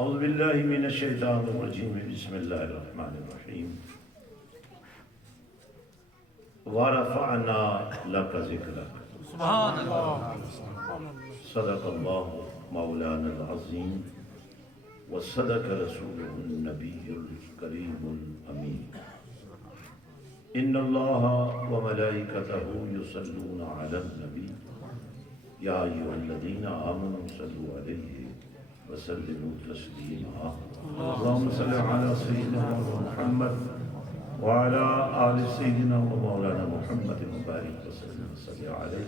اعوذ باللہ من الشیطان الرجیم بسم اللہ الرحمن الرحیم ورفعنا لک ذکرک سبحان اللہ. صدق اللہ مولانا العظیم وصدق رسولہ النبی الکریم الامین ان اللہ وملائکتہ یصلون علی النبی یا ایھا الذین آمنوا صلوا علیہ وسلموا تسلیما اللهم صل علی سیدنا محمد وعلى آل سيدنا ومولانا محمد مبارك وسلم صلی علیہ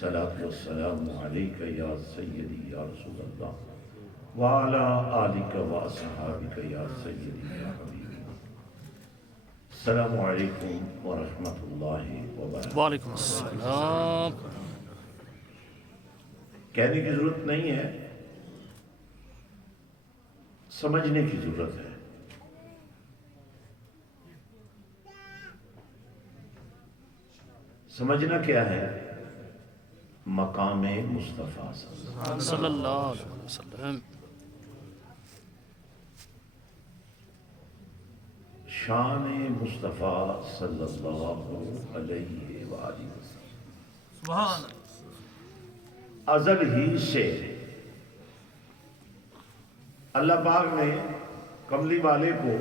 صلاۃ والسلام علیک یا سیدی یا رسول اللہ وعلى آلک واصحابک یا سیدی یا حبیبی. السلام علیکم ورحمۃ اللہ وبرکاتہ. وعلیکم السلام. کہنے کی ضرورت نہیں ہے، سمجھنے کی ضرورت ہے. سمجھنا کیا ہے؟ مقام مصطفیٰ صلی اللہ علیہ وسلم. شان مصطفیٰ صلی اللہ علیہ وآلہ وسلم. سبحان. ازل ہی سے اللہ پاک نے کملی والے کو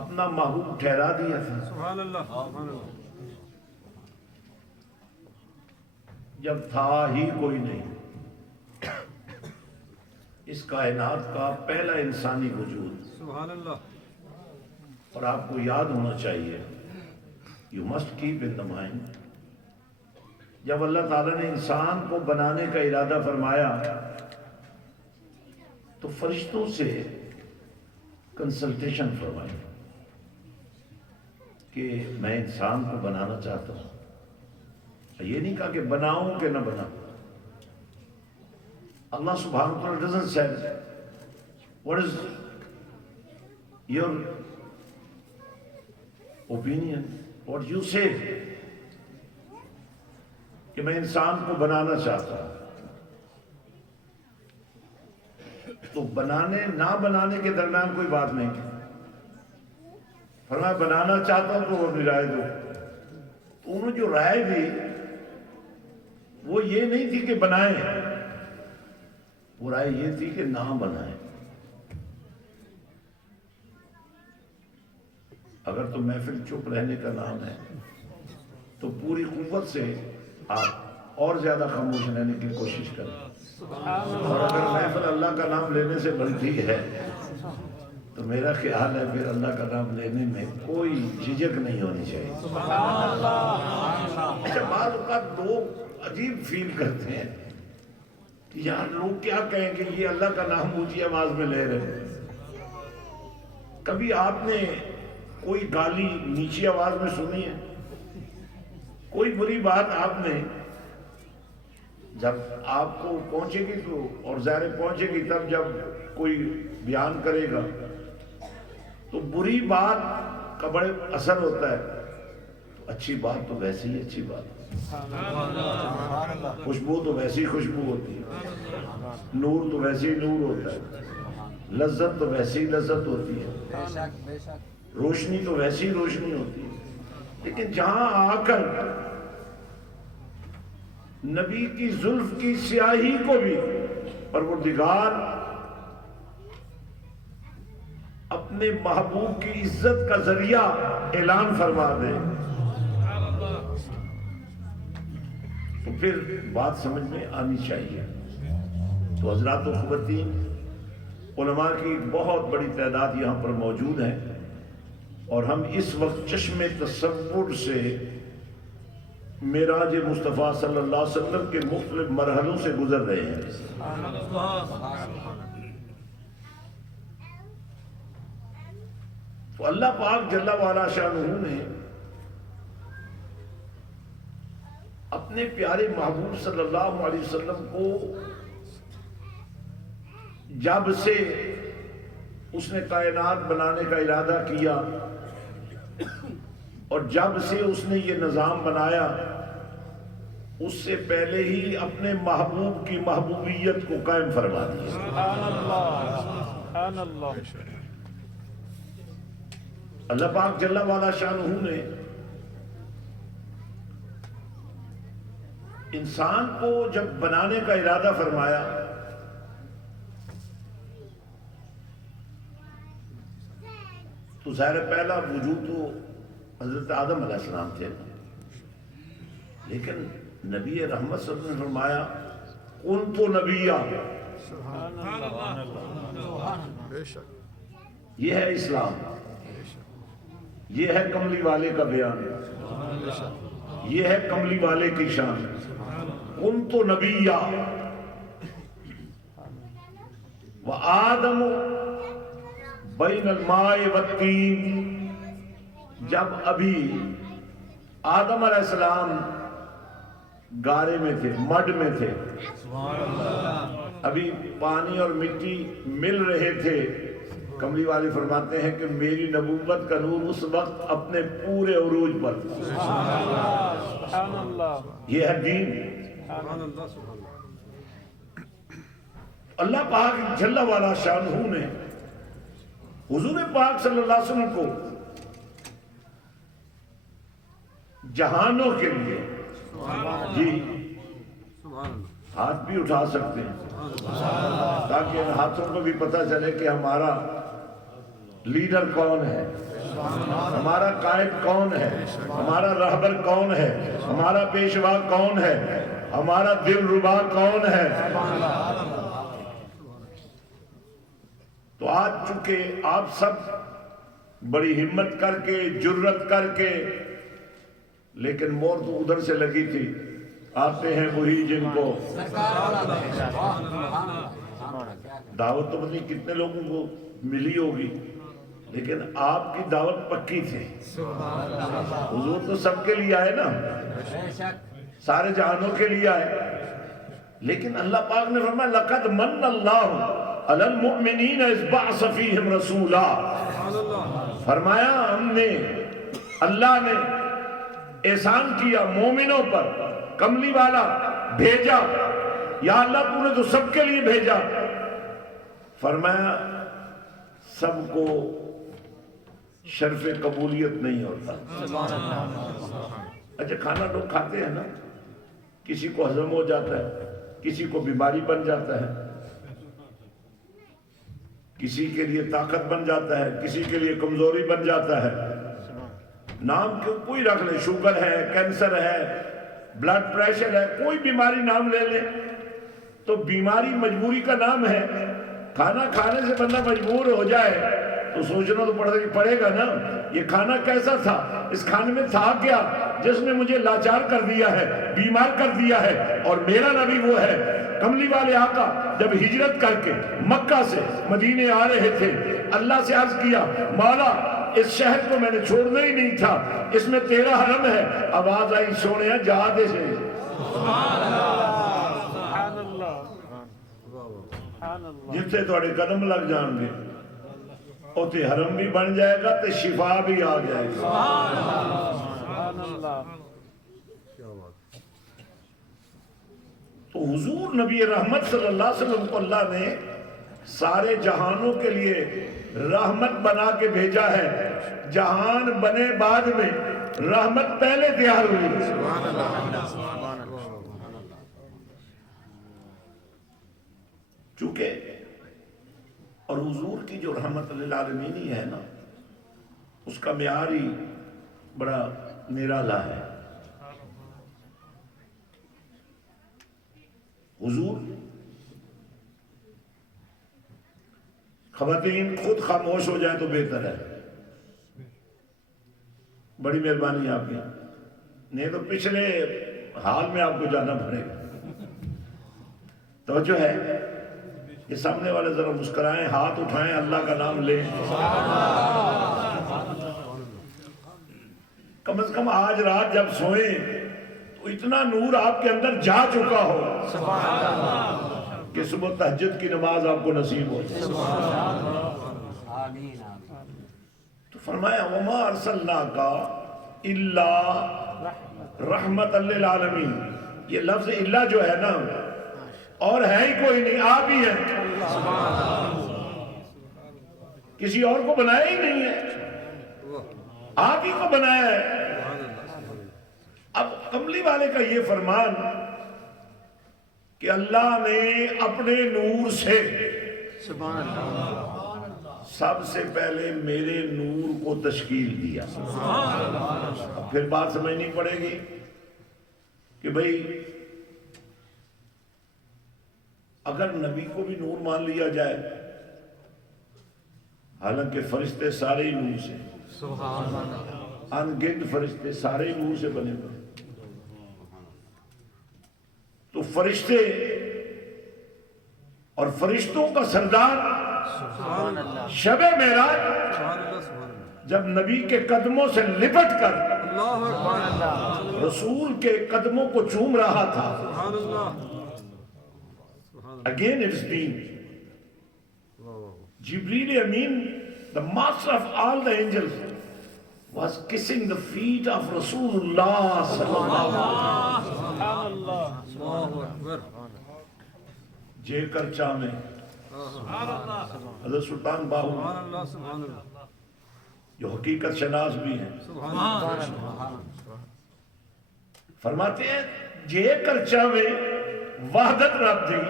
اپنا محبوب ٹھہرا دیا تھا. سبحان اللہ. جب تھا ہی کوئی نہیں، اس کائنات کا پہلا انسانی وجود. سبحان اللہ. اور آپ کو یاد ہونا چاہیے، you must keep in the mind, جب اللہ تعالیٰ نے انسان کو بنانے کا ارادہ فرمایا تو فرشتوں سے کنسلٹیشن فرمائی کہ میں انسان کو بنانا چاہتا ہوں. یہ نہیں کہا کہ بناؤں کہ نہ بناؤں. اللہ سبحانہ وتعالی doesn't say what is your opinion, what you say کہ میں انسان کو بنانا چاہتا ہوں. تو بنانے نہ بنانے کے درمیان کوئی بات نہیں. فرمایا بنانا چاہتا ہوں تو وہ رائے دو. تو انہوں نے جو رائے دی وہ یہ نہیں تھی کہ بنائیں، وہ رائے یہ تھی کہ نہ بنائیں. اگر تو محفل چپ رہنے کا نام ہے تو پوری قوت سے آپ اور زیادہ خاموش رہنے کی کوشش کریں. اور اگر محفل اللہ کا نام لینے سے بنتی ہے تو میرا خیال ہے پھر اللہ کا نام لینے میں کوئی جھجک نہیں ہونی چاہیے. اچھا بعض اوقات لوگ عجیب فیل کرتے ہیں کہ یار لوگ کیا کہیں کہ یہ اللہ کا نام اونچی آواز میں لے رہے ہیں. کبھی آپ نے کوئی گالی نیچی آواز میں سنی ہے؟ کوئی بری بات آپ نے جب آپ کو پہنچے گی تو، اور ظاہر پہنچے گی تب جب کوئی بیان کرے گا تو بری بات کا بڑے اثر ہوتا ہے. تو اچھی بات تو ویسے ہی اچھی بات ہے، خوشبو تو ویسی خوشبو ہوتی ہے، نور تو ویسے ہی نور ہوتا ہے، لذت تو ویسی ہی لذت ہوتی ہے، روشنی تو ویسی ہی روشنی ہوتی ہے. لیکن جہاں آ کر نبی کی زلف کی سیاہی کو بھی پروردگار اپنے محبوب کی عزت کا ذریعہ اعلان فرما دے تو پھر بات سمجھ میں آنی چاہیے. تو حضرات و خواتین، علماء کی بہت بڑی تعداد یہاں پر موجود ہے اور ہم اس وقت چشم تصور سے معراج مصطفیٰ صلی اللہ علیہ وسلم کے مختلف مرحلوں سے گزر رہے ہیں. تو اللہ پاک جل وعلا شانہ نے اپنے پیارے محبوب صلی اللہ علیہ وسلم کو جب سے اس نے کائنات بنانے کا ارادہ کیا اور جب سے اس نے یہ نظام بنایا اس سے پہلے ہی اپنے محبوب کی محبوبیت کو قائم فرما دیا. سبحان اللہ سبحان اللہ. اللہ پاک جل وعلا شانہ نے انسان کو جب بنانے کا ارادہ فرمایا تو ظاہر پہلا وجود تو حضرت آدم علیہ السلام تھے، لیکن نبی رحمت صلی اللہ علیہ وسلم نے فرمایا کن تو نبیہ. یہ ہے اسلام، یہ ہے کملی والے کا بیان، یہ ہے کملی والے کی شان. کن تو نبیہ وآدم بین الماء والطین. جب ابھی آدم علیہ السلام گارے میں تھے، مڈ میں تھے، ابھی پانی اور مٹی مل رہے تھے، کملی والے فرماتے ہیں کہ میری نبوت کا نور اس وقت اپنے پورے عروج پر تھا. یہ ہے دین. اللہ پاک جل وعلا شانہ نے حضور پاک صلی اللہ علیہ وسلم کو جہانوں کے لیے، جی ہاتھ بھی اٹھا سکتے ہیں تاکہ ان ہاتھوں کو بھی پتہ چلے کہ ہمارا لیڈر کون ہے، ہمارا قائد کون ہے، ہمارا رہبر کون ہے، ہمارا پیشوا کون ہے، ہمارا دل ربا کون ہے. تو آج چونکہ آپ سب بڑی ہمت کر کے، جرت کر کے، لیکن مور تو ادھر سے لگی تھی، آتے ہیں وہی جن کو دعوت تو پتہ نہیں کتنے لوگوں کو ملی ہوگی، لیکن آپ کی دعوت پکی تھی. حضور تو سب کے لیے آئے نا، سارے جہانوں کے لیے آئے. لیکن اللہ پاک نے فرمایا لقد من اللہ علی المؤمنین اذ بعث فیہم رسولا. فرمایا ہم نے، اللہ نے احسان کیا مومنوں پر، کملی والا بھیجا. یا اللہ تو نے تو سب کے لیے بھیجا. فرمایا سب کو شرف قبولیت نہیں ہوتا. اچھا کھانا لوگ کھاتے ہیں نا، کسی کو ہضم ہو جاتا ہے، کسی کو بیماری بن جاتا ہے، کسی کے لیے طاقت بن جاتا ہے، کسی کے لیے کمزوری بن جاتا ہے. نام کیوں کوئی رکھ لے، شوگر ہے، کینسر ہے، بلڈ پریشر ہے، کوئی بیماری نام لے لے تو بیماری مجبوری کا نام ہے. کھانا کھانے سے بندہ مجبور ہو جائے تو سوچنا تو پڑے گا نا یہ کھانا کیسا تھا، اس کھانے میں تھا کیا جس نے مجھے لاچار کر دیا ہے، بیمار کر دیا ہے. اور میرا نبی وہ ہے کملی والے آقا. جب ہجرت کر کے مکہ سے مدینے آ رہے تھے، اللہ سے عرض کیا مولا اس شہر کو میں نے چھوڑنا ہی نہیں تھا، اس میں تیرا حرم ہے. آواز آئی سونے جا دے سے. جتنے تھوڑے قدم لگ جان گے اوتے حرم بھی بن جائے گا تے شفا بھی آ جائے گا. تو حضور نبی رحمت صلی اللہ علیہ وسلم کو اللہ نے سارے جہانوں کے لیے رحمت بنا کے بھیجا ہے. جہان بنے بعد میں رحمت پہلے تیار ہوئی. چونکہ اور حضور کی جو رحمت للعالمینی ہے نا، اس کا معیار ہی بڑا نرالا ہے. حضور خواتین خود خاموش ہو جائے تو بہتر ہے. بڑی مہربانی آپ کی، نہیں تو پچھلے حال میں آپ کو جانا پڑے گا. توجہ ہے، یہ سامنے والے ذرا مسکرائیں، ہاتھ اٹھائیں، اللہ کا نام لیں. کم از کم آج رات جب سوئیں تو اتنا نور آپ کے اندر جا چکا ہو کہ صبح تہجد کی نماز آپ کو نصیب ہو جائے. تو فرمایا وَمَا أَرْسَلْنَاكَ إِلَّا رَحْمَةً لِلْعَالَمِينَ. یہ لفظ اللہ جو ہے نا اور ہے ہی کوئی نہیں، آپ ہی ہیں، کسی اور کو بنایا ہی نہیں ہے، آپ ہی کو بنایا ہے۔ اب کملی والے کا یہ فرمان کہ اللہ نے اپنے نور سے سب سے پہلے میرے نور کو تشکیل دیا۔ اب پھر بات سمجھنی پڑے گی کہ بھئی اگر نبی کو بھی نور مان لیا جائے، حالانکہ فرشتے سارے ہی نور سے، ان گنت فرشتے سارے ہی نور سے بنے ہوئے، تو فرشتے اور فرشتوں کا سردار شب معراج جب نبی کے قدموں سے لپٹ کر رسول کے قدموں کو چوم رہا تھا، again it's been Jibreel Amin, the master of all the angels, was kissing the feet of Rasulullah sallallahu alaihi wasallam. جے کرچا میں حضرت سلطان باہو جو حقیقت شناس بھی ہیں فرماتے ہیں جے کرچا میں وحدت رب دی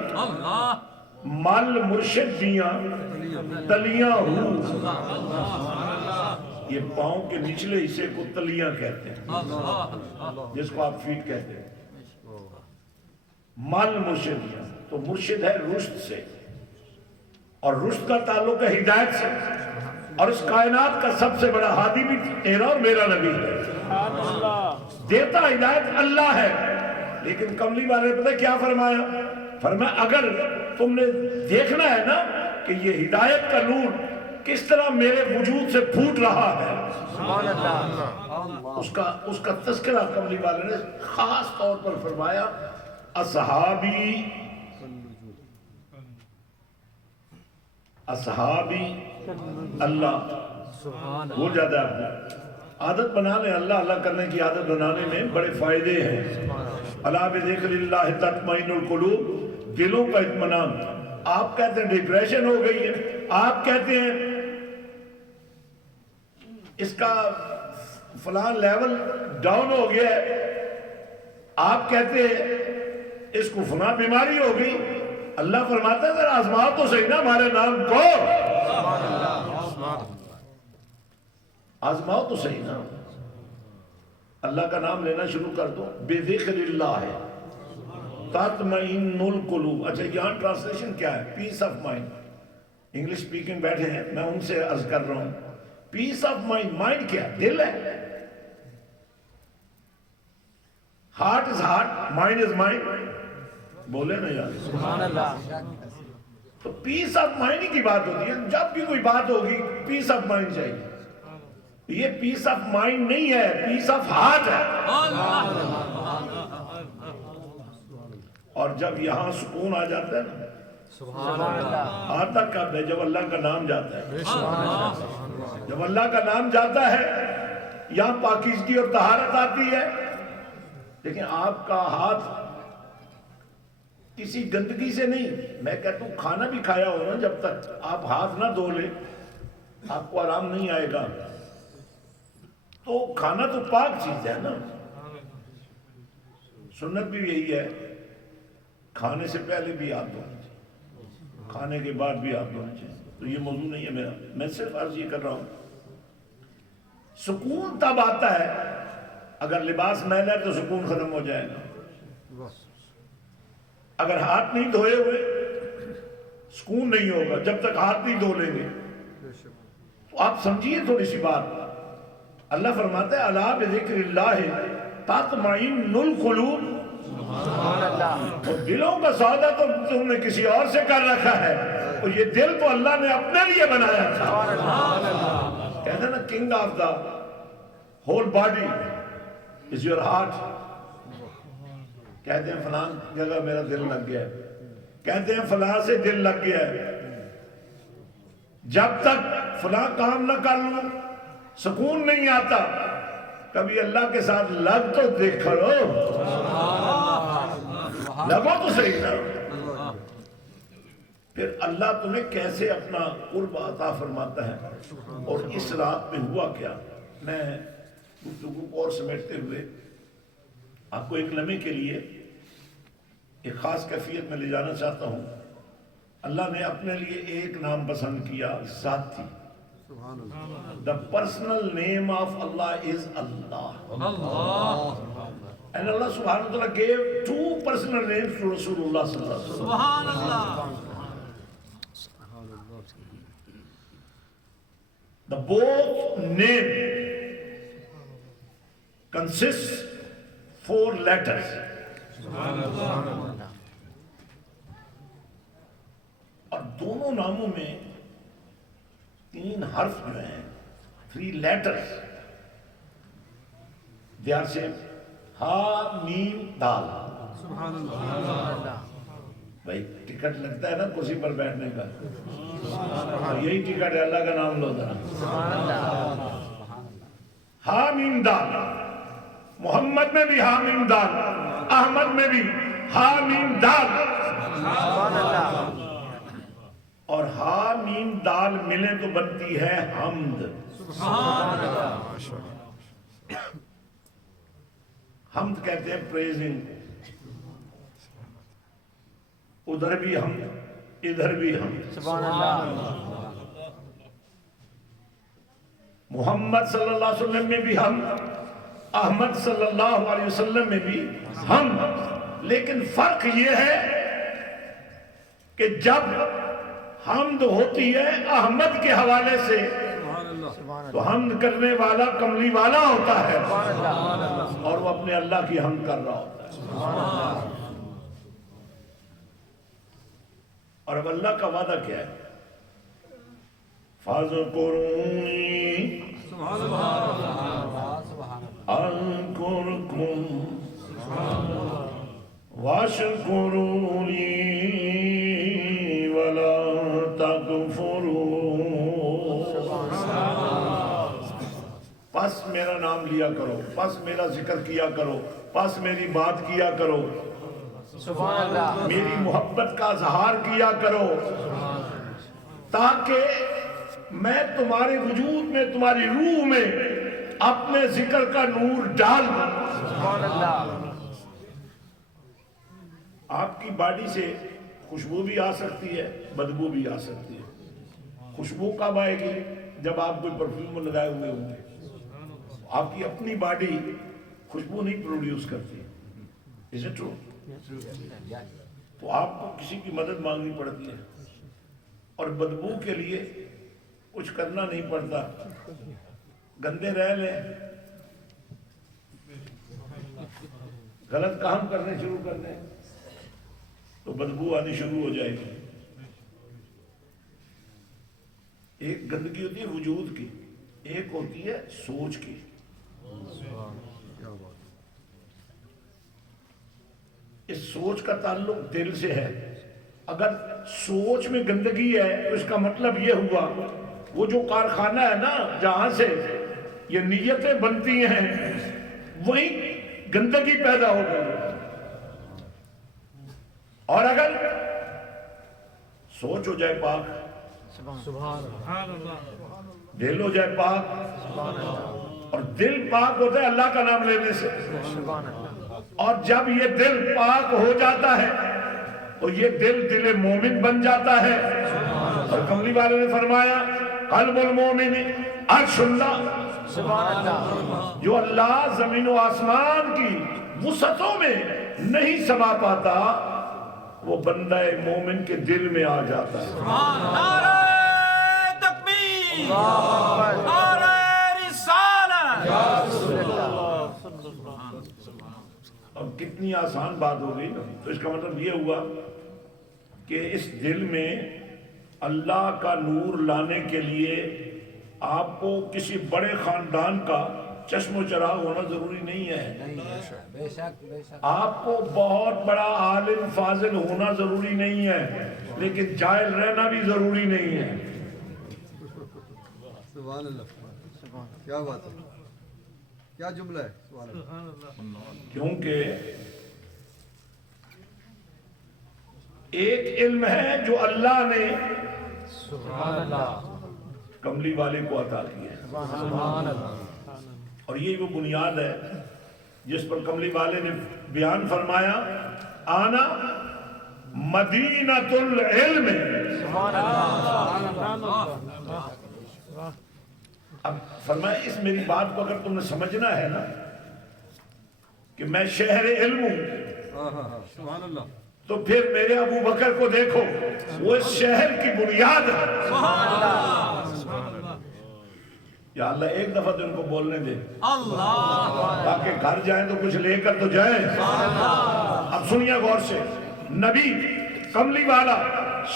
مال مرشد دیاں تلیاں ہوں، یہ پاؤں کے نچلے حصے کو تلیاں کہتے ہیں، جس کو آپ فیٹ کہتے ہیں، مال مرشد دیاں، تو مرشد ہے رشد سے، اور رشد کا تعلق ہے ہدایت سے، اور اس کائنات کا سب سے بڑا ہادی بھی تیرا اور میرا نبی ہے، دیتا ہدایت اللہ ہے۔ لیکن کملی والے نے پتہ کیا فرمایا؟ فرمایا اگر تم نے دیکھنا ہے نا کہ یہ ہدایت کا نور کس طرح میرے وجود سے پھوٹ رہا ہے، اس کا تذکرہ کملی والے نے خاص طور پر فرمایا اصحابی اللہ، بھول جاتا ہے آپ کو، عادت بنا لیں، اللہ اللہ کرنے کی عادت بنانے میں بڑے فائدے ہیں۔ الا بذکر اللہ تطمئن القلوب، دلوں کا اطمینان۔ آپ کہتے ہیں ڈپریشن ہو گئی ہے، آپ کہتے ہیں اس کا فلان لیول ڈاؤن ہو گیا ہے، آپ کہتے ہیں اس کو فلاں بیماری ہو گئی، اللہ فرماتا ہے ذرا آزماؤ تو صحیح نا ہمارے نام کو، آزماؤ تو صحیح نا، اللہ کا نام لینا شروع کر دو، بذکر اللہ ہے تطمئن القلوب۔ اچھا یہاں ٹرانسلیشن کیا ہے؟ پیس آف مائنڈ۔ انگلش سپیکنگ بیٹھے ہیں، میں ان سے عرض کر رہا ہوں، پیس آف مائنڈ، مائنڈ کیا ہے؟ دل ہے، heart is heart, mind is mind, بولے نا یار سبحان اللہ۔ تو پیس آف مائنڈ کی بات ہوتی ہے، جب بھی کوئی بات ہوگی پیس آف مائنڈ چاہیے، یہ پیس آف مائنڈ نہیں ہے، پیس آف ہارٹ ہے۔ اور جب یہاں سکون آ جاتا ہے نا، سبحان اللہ، آتا کب ہے؟ جب اللہ کا نام جاتا ہے، جب اللہ کا نام جاتا ہے یہاں پاکیزگی اور طہارت آتی ہے۔ لیکن آپ کا ہاتھ کسی گندگی سے نہیں، میں کہتا ہوں کھانا بھی کھایا ہو نا، جب تک آپ ہاتھ نہ دھو لیں آپ کو آرام نہیں آئے گا۔ تو کھانا تو پاک چیز ہے نا، سنت بھی یہی ہے، کھانے سے پہلے بھی ہاتھ دھونا چاہیے، کھانے کے بعد بھی ہاتھ دھونا چاہیے۔ تو یہ موضوع نہیں ہے میرا، میں صرف عرض یہ کر رہا ہوں سکون تب آتا ہے اگر لباس میل ہے تو سکون ختم ہو جائے گا، اگر ہاتھ نہیں دھوئے ہوئے سکون نہیں ہوگا جب تک ہاتھ نہیں دھو لیں گے۔ تو آپ سمجھیے تھوڑی سی بات، اللہ فرماتا ہے الا بذکر اللہ تطمئن القلوب، تو دلوں کا سودا تو تم نے کسی اور سے کر رکھا ہے، اور یہ دل تو اللہ نے اپنے لیے بنایا تھا۔ کہتے ہیں نا king of the whole body is your heart, کہتے ہیں فلاں جگہ میرا دل لگ گیا ہے، کہتے ہیں فلاں سے دل لگ گیا ہے، جب تک فلاں کام نہ کر لوں سکون نہیں آتا۔ کبھی اللہ کے ساتھ لگ تو دیکھو، لگو تو صحیح نا. پھر اللہ تمہیں کیسے اپنا قرب عطا فرماتا ہے اور اس رات میں ہوا کیا. میں گفتگو کو اور سمیٹتے ہوئے آپ کو ایک لمحے کے لیے ایک خاص کیفیت میں لے جانا چاہتا ہوں. اللہ نے اپنے لیے ایک نام پسند کیا, ذاتی. The personal name of Allah is Allah. And Allah subhanahu wa ta'ala gave two personal names to Rasulullah sallallahu alaihi wasallam. Subhanallah. The both name consists 4 letters. اور دونوں ناموں میں 3 حرف جو ہیں, 3 letters. They are same. ہا میم دال. بھائی ٹکٹ لگتا ہے نا کرسی پر بیٹھنے کا, یہی ٹکٹ ہے, اللہ کا نام لو ذرا. ہا میم دال. محمد میں بھی ہا میم دال, احمد میں بھی ہا میم دال. اور ہا میم دال ملے تو بنتی ہے حمد. حمد کہتے ہیں پریزنگ. ادھر بھی حمد, ادھر بھی حمد. محمد صلی اللہ علیہ وسلم میں بھی حمد, احمد صلی اللہ علیہ وسلم میں بھی حمد. لیکن فرق یہ ہے کہ جب حمد ہوتی ہے احمد کے حوالے سے تو حمد کرنے والا کملی والا ہوتا ہے اور وہ اپنے اللہ کی حمد کر رہا ہوتا ہے. اور اب اللہ کا وعدہ کیا ہے؟ فَاذْكُرُونِي أَذْكُرْكُمْ وَاشْكُرُوا لِي وَلَا تَكْفُرُونَ. پس میرا نام لیا کرو, پس میرا ذکر کیا کرو, پس میری بات کیا کرو, میری محبت کا اظہار کیا کرو, تاکہ میں تمہارے وجود میں, تمہاری روح میں اپنے ذکر کا نور ڈال دوں. آپ کی باڈی سے خوشبو بھی آ سکتی ہے, بدبو بھی آ سکتی ہے. خوشبو کب آئے گی؟ جب آپ کوئی پرفیوم لگائے ہوئے ہوں گے. آپ کی اپنی باڈی خوشبو نہیں پروڈیوس کرتی. Is it true? تو آپ کو کسی کی مدد مانگنی پڑتی ہے, اور بدبو کے لیے کچھ کرنا نہیں پڑتا. گندے رہ لیں, غلط کام کرنے شروع کر دیں تو بدبو آنی شروع ہو جائے گی. ایک گندگی ہوتی ہے وجود کی, ایک ہوتی ہے سوچ کی. اس سوچ کا تعلق دل سے ہے. اگر سوچ میں گندگی ہے تو اس کا مطلب یہ ہوا وہ جو کارخانہ ہے نا جہاں سے یہ نیتیں بنتی ہیں وہیں گندگی پیدا ہو گئی. اور اگر سوچ ہو جائے پاک, دل ہو جائے پاک, اور دل پاک ہوتا ہے اللہ کا نام لینے سے, اور جب یہ دل پاک ہو جاتا ہے تو یہ دل مومن بن جاتا ہے. اور کملی والے نے فرمایا قلب المومن عرش اللہ. جو اللہ زمین و آسمان کی وسعتوں میں نہیں سما پاتا وہ بندہ مومن کے دل میں آ جاتا ہے. نعرہ تکبیر, نعرہ رسالت. اب کتنی آسان بات ہو گئی. تو اس کا مطلب یہ ہوا کہ اس دل میں اللہ کا نور لانے کے لیے آپ کو کسی بڑے خاندان کا چشم و چراغ ہونا ضروری نہیں ہے. آپ کو بہت بڑا عالم فاضل ہونا ضروری نہیں ہے, لیکن جاہل رہنا بھی ضروری نہیں ہے. سبحان اللہ, کیا بات ہے, کیا جملہ ہے. سبحان اللہ. کیونکہ ایک علم ہے جو اللہ نے سبحان اللہ کملی والے کو عطا کیا ہے، سبحان اللہ اور یہ وہ بنیاد ہے جس پر کملی والے نے بیان فرمایا آنا مدینۃ العلم۔ سبحان اللہ اب فرمایا اس میری بات کو اگر تم نے سمجھنا ہے نا کہ میں شہر علم ہوں، سبحان اللہ تو پھر میرے ابو بکر کو دیکھو، وہ اس شہر کی بنیاد ہے۔ یا اللہ ایک دفعہ تو ان کو بولنے دے تاکہ گھر جائیں تو کچھ لے کر تو جائیں۔ اب سنیے غور سے، نبی کملی والا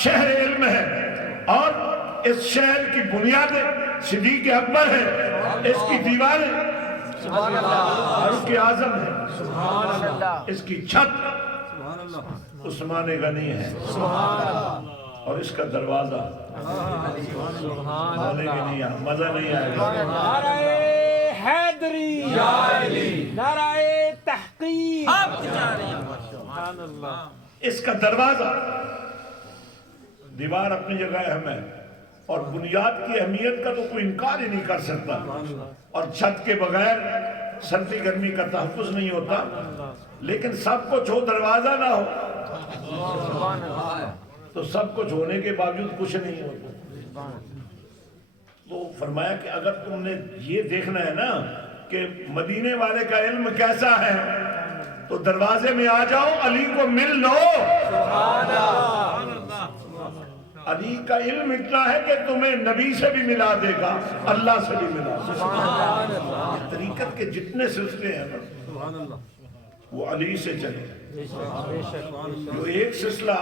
شہر علم ہے اور اس شہر کی بنیادیں صدیق اکبر ہے، اس کی دیواریں فاروق اعظم ہے، اس کی چھت عثمان غنی ہے، اور اس کا دروازہ بولے کہ نہیں آیا، مزہ نہیں آئے گا۔ نعرہ حیدری، نعرہ تحقیق، سبحان اللہ۔ اس کا دروازہ، دیوار اپنی جگہ اہم ہے اور بنیاد کی اہمیت کا تو کوئی انکار ہی نہیں کر سکتا، اور چھت کے بغیر سردی گرمی کا تحفظ نہیں ہوتا، لیکن سب کچھ ہو دروازہ نہ ہو تو سب کچھ ہونے کے باوجود کچھ نہیں ہوتا۔ تو فرمایا کہ اگر تم نے یہ دیکھنا ہے نا کہ مدینے والے کا علم کیسا ہے تو دروازے میں آ جاؤ، علی کو مل لو۔ علی کا علم اتنا ہے کہ تمہیں نبی سے بھی ملا دے گا، اللہ سے بھی ملا دے گا۔ طریقت کے جتنے سلسلے ہیں نا وہ علی سے چلے، جو ایک سلسلہ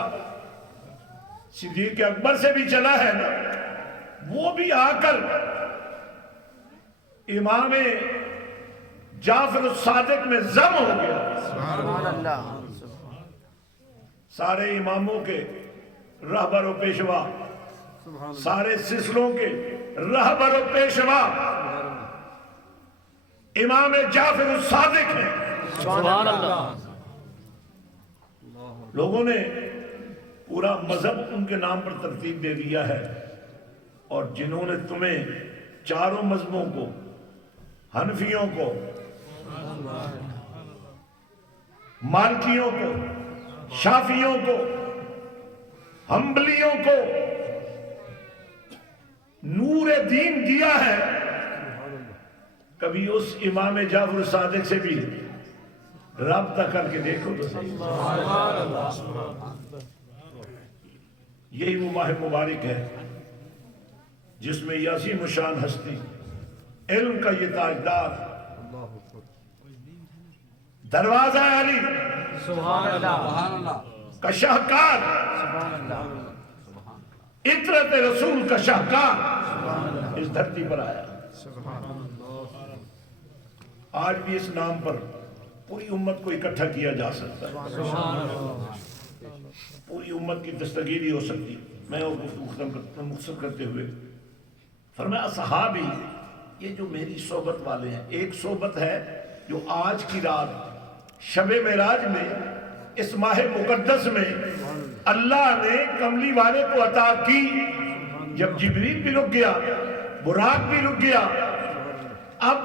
صدیق اکبر سے بھی چلا ہے نا وہ بھی آ کر امام جعفر الصادق میں ضم ہو گیا۔ سارے اماموں کے رہبر و پیشوا، سارے سلسلوں کے رہبر و پیشوا امام جعفر الصادق ہیں۔ سبحان اللہ۔ لوگوں نے پورا مذہب ان کے نام پر ترتیب دے دیا ہے، اور جنہوں نے تمہیں چاروں مذہبوں کو، حنفیوں کو، مالکیوں کو، شافیوں کو، حنبلیوں کو نور دین دیا ہے، کبھی اس امام جعفر صادق سے بھی رابطہ کر کے دیکھو تو صحیح۔ یہی وہ ماہ مبارک ہے جس میں یہ عظیم الشان ہستی، علم کا یہ تاجدار، دروازہ علی سبحان اللہ کا شاہکار، عطرت رسول کا شاہکار اس دھرتی پر آیا۔ آج بھی اس نام پر پوری امت کو اکٹھا کیا جا سکتا ہے، پوری امت کی دستگیری ہو سکتی۔ میں وہ گفتگو مختصر کرتے ہوئے فرمایا صحابی یہ جو میری صحبت والے ہیں، ایک صحبت ہے جو آج کی رات شب معراج میں اس ماہ مقدس میں اللہ نے کملی والے کو عطا کی، جب جبریل بھی رک گیا، براق بھی رک گیا، اب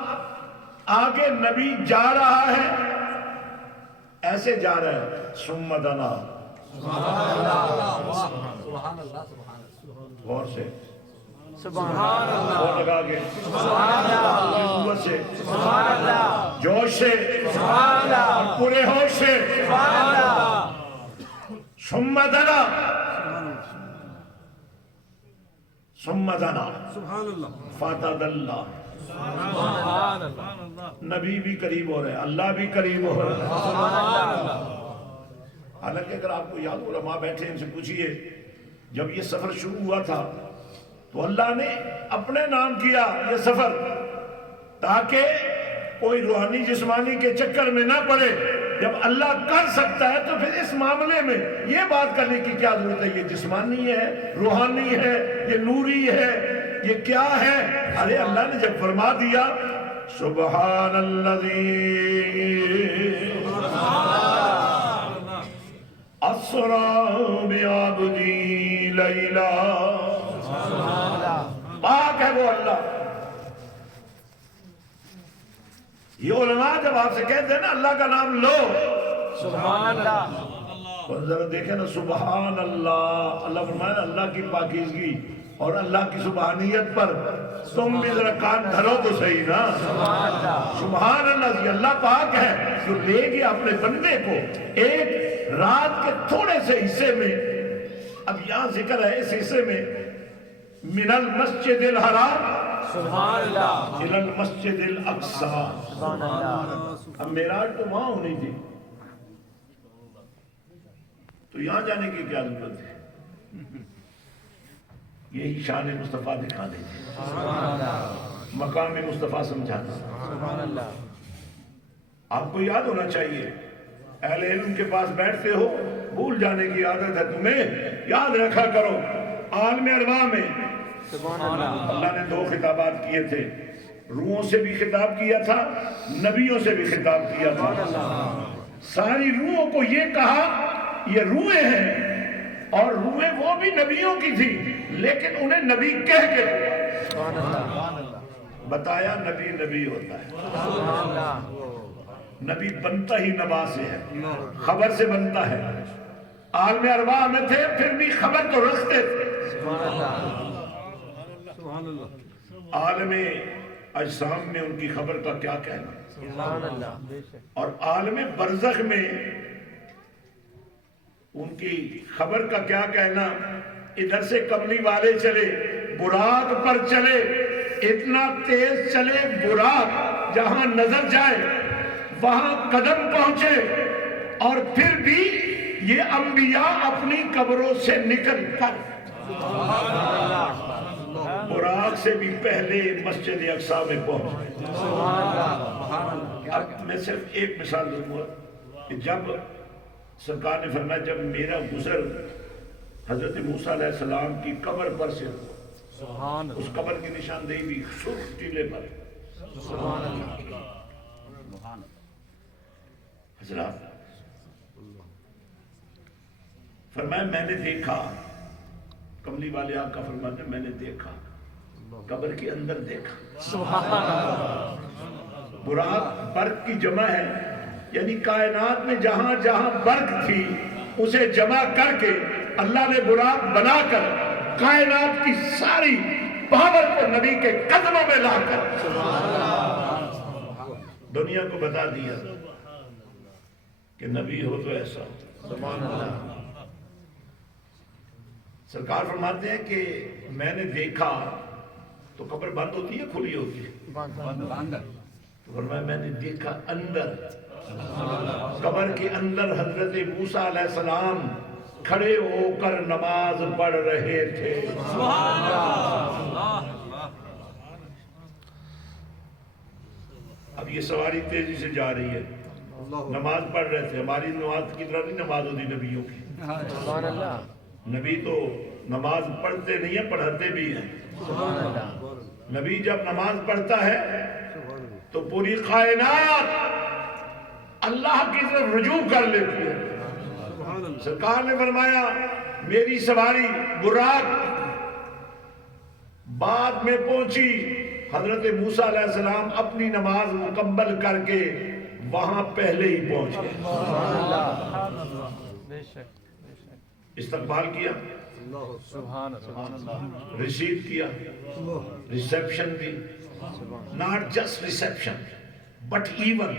آگے نبی جا رہا ہے، ایسے جا رہا ہے ثم دنا، غور سے سبحان اللہ غور لگا کے قوت سے جوش سے اور پورے ہوش سے ثم دنا ثم دنا فتدلی، نبی بھی قریب ہو رہے ہیں، اللہ بھی قریب ہو رہا ہے۔ حالانکہ اگر آپ کو یاد علماء بیٹھے ان سے پوچھئے جب یہ سفر شروع ہوا تھا تو اللہ نے اپنے نام کیا یہ سفر تاکہ کوئی روحانی جسمانی کے چکر میں نہ پڑے۔ جب اللہ کر سکتا ہے تو پھر اس معاملے میں یہ بات کرنے کی کیا ضرورت ہے یہ جسمانی ہے، روحانی ہے، یہ نوری ہے، یہ کیا ہے؟ ارے اللہ نے جب فرما دیا سبحان الذی اسرا بعبدی لیلا، پاک ہے وہ اللہ۔ یہ علماء جب آپ سے کہتے ہیں نا اللہ کا نام لو، سبحان اللہ، اور ذرا دیکھیں نا سبحان اللہ، اللہ فرمایا نا اللہ کی پاکیزگی اور اللہ کی سبحانیت پر تم بھی ذرا کان دھرو تو صحیح نا۔ سبحان اللہ، یہ اللہ پاک ہے جو لے گیا اپنے بندے کو ایک رات کے تھوڑے سے حصے میں، اب یہاں ذکر ہے اس حصے میں، من المسجد الحرام سبحان اللہ، الى المسجد الاقصی۔ سبحان اللہ، اب معراج تو وہاں ہونی تھی، تو یہاں جانے کی کیا ضرورت ہے؟ یہی شان مصطفیٰ دکھا دیتے، مقام مصطفیٰ سمجھانا۔ سبحان اللہ، آپ کو یاد ہونا چاہیے، اہل علم کے پاس بیٹھتے ہو، بھول جانے کی عادت ہے تمہیں، یاد رکھا کرو عالم ارواح میں سبحان اللہ، اللہ نے 2 خطابات کیے تھے، روحوں سے بھی خطاب کیا تھا، نبیوں سے بھی خطاب کیا تھا۔ ساری روحوں کو یہ کہا یہ روحیں ہیں، اور روحیں وہ بھی نبیوں کی تھی، لیکن انہیں نبی کہہ کے سبحان اللہ، بتایا نبی نبی ہوتا ہے، سبحان اللہ، نبی بنتا ہی نبا سے ہے، خبر سے بنتا ہے۔ عالم ارواح میں تھے پھر بھی خبر تو رکھتے تھے۔ سبحان اللہ، سبحان اللہ، عالم اجسام میں ان کی خبر کا کیا کہنا، سبحان اللہ، بے شک، اور عالم برزخ میں ان کی خبر کا کیا کہنا۔ ادھر سے کملی والے چلے، براق پر چلے، اتنا تیز چلے براق جہاں نظر جائے وہاں قدم پہنچے، اور پھر بھی یہ انبیاء اپنی قبروں سے نکل کر براق سے بھی پہلے مسجد اقصی میں پہنچے۔ سبحان اللہ، اب میں صرف ایک مثال دوں گا کہ جب سرکار نے فرمایا جب میرا گزر حضرت موسیٰ علیہ السلام کی قبر پر سے سبحان اس قبر کی نشاندہی بھی سرخ ٹیلے پر، سبحان اللہ، حضرات فرمایا میں نے دیکھا، کملی والے آقا فرماتے ہیں میں نے دیکھا، قبر کے اندر دیکھا۔ سبحان اللہ، براق برق کی جمع ہے، یعنی کائنات میں جہاں جہاں برق تھی اسے جمع کر کے اللہ نے براق بنا کر کائنات کی ساری پاور کو نبی کے قدموں میں لا کر دنیا کو بتا دیا کہ نبی ہو تو ایسا ہو۔ سبحان اللہ، سرکار فرماتے ہیں کہ میں نے دیکھا تو قبر بند ہوتی ہے کھلی ہوتی ہے؟ تو فرمایا میں نے دیکھا اندر، قبر کے اندر حضرت موسیٰ علیہ السلام کھڑے ہو کر نماز پڑھ رہے تھے۔ اب یہ سواری تیزی سے جا رہی ہے، نماز پڑھ رہے تھے، ہماری نماز کی طرح نہیں نماز ہوتی نبیوں کی۔ سبحان اللہ، نبی تو نماز پڑھتے نہیں ہیں، پڑھاتے بھی ہیں۔ سبحان اللہ، نبی جب نماز پڑھتا ہے تو پوری کائنات اللہ کی طرف رجوع کر لیتی ہے۔ سرکار نے فرمایا میری سواری براق بعد میں پہنچی، حضرت موسیٰ علیہ السلام اپنی نماز مکمل کر کے وہاں پہلے ہی پہنچ گئے۔ سبحان اللہ، بے شک، بے شک، استقبال کیا، سبحان اللہ، ریسیو کیا، reception the, not just reception but even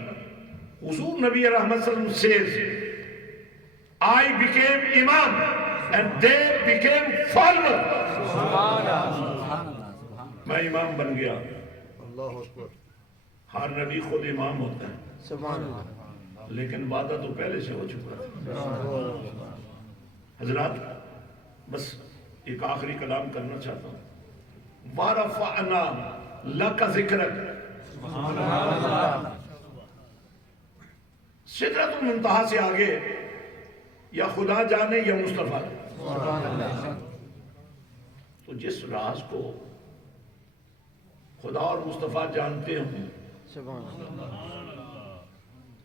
حضور نبی رحمت صلی اللہ علیہ وسلم says I became imam and they became follower۔ میں امام بن گیا، ہر نبی خود امام ہوتا ہے، سبحان اللہ، لیکن وعدہ تو پہلے سے ہو چکا ہے۔ حضرات بس ایک آخری کلام کرنا چاہتا ہوں، وَرَفَعْنَا لَكَ ذِكْرَكَ، سدرۃ المنتہا سے آگے یا خدا جانے یا مصطفیٰ، سبحان اللہ، تو جس راز کو خدا اور مصطفیٰ جانتے ہوں، سبحان اللہ،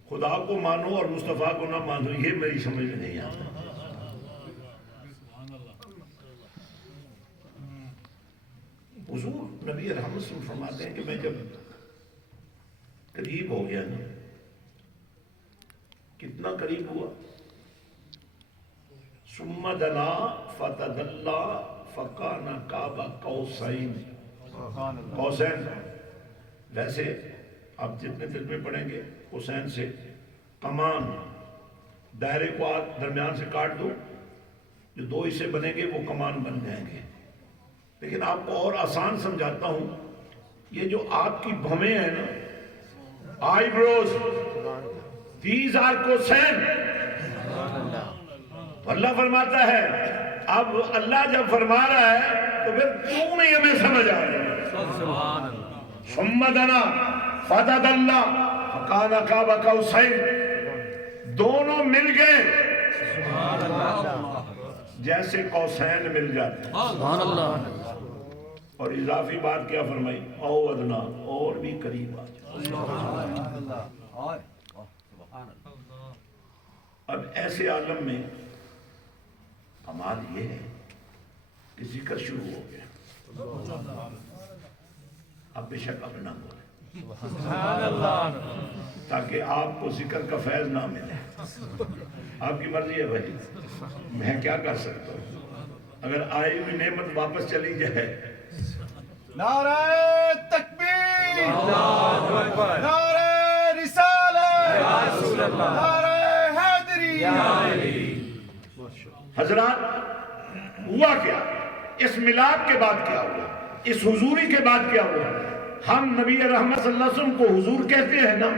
خدا کو مانو اور مصطفیٰ کو نہ مانو، یہ میری سمجھ میں نہیں آتا۔ حضور نبی رحمت صلی اللہ علیہ وسلم فرماتے ہیں کہ میں جب قریب ہو گیا نا، کتنا قریب ہوا، ثم دنا فتدلا فکان قاب قوسین، قوسین ویسے آپ جتنے دل میں پڑھیں گے قوسین سے کمان، دائرے کو آپ درمیان سے کاٹ دو، جو دو حصے بنیں گے وہ کمان بن جائیں گے. لیکن آپ کو اور آسان سمجھاتا ہوں، یہ جو آپ کی بھویں ہیں نا، آئی بروز، دیز آر کوسین. اللہ فرماتا ہے، اب اللہ جب فرما رہا ہے تو پھر کیوں نہیں ہمیں سمجھ آ رہا. ثم دنا فتدلا فکان قاب قوسین، دونوں مل گئے جیسے قوسین مل جاتے. اور اضافی بات کیا فرمائی، او ادنا، اور بھی قریب آ جائے. اب ایسے عالم میں کمال یہ ہے کہ ذکر شروع ہو گیا. اب بے شک اب نہ بولے تاکہ آپ کو ذکر کا فیض نہ ملے. آپ کی مرضی ہے بھائی، میں کیا کر سکتا ہوں. اگر آئی ہوئی نعمت واپس چلی جائے. نعرہ تکبیر، نعرہ رسالت، نعرہ حیدری. حضرات ہوا کیا، اس ملاد کے بعد کیا ہوا، اس حضوری کے بعد کیا ہوا. ہم نبی رحمت صلی اللہ علیہ وسلم کو حضور کہتے ہیں نا.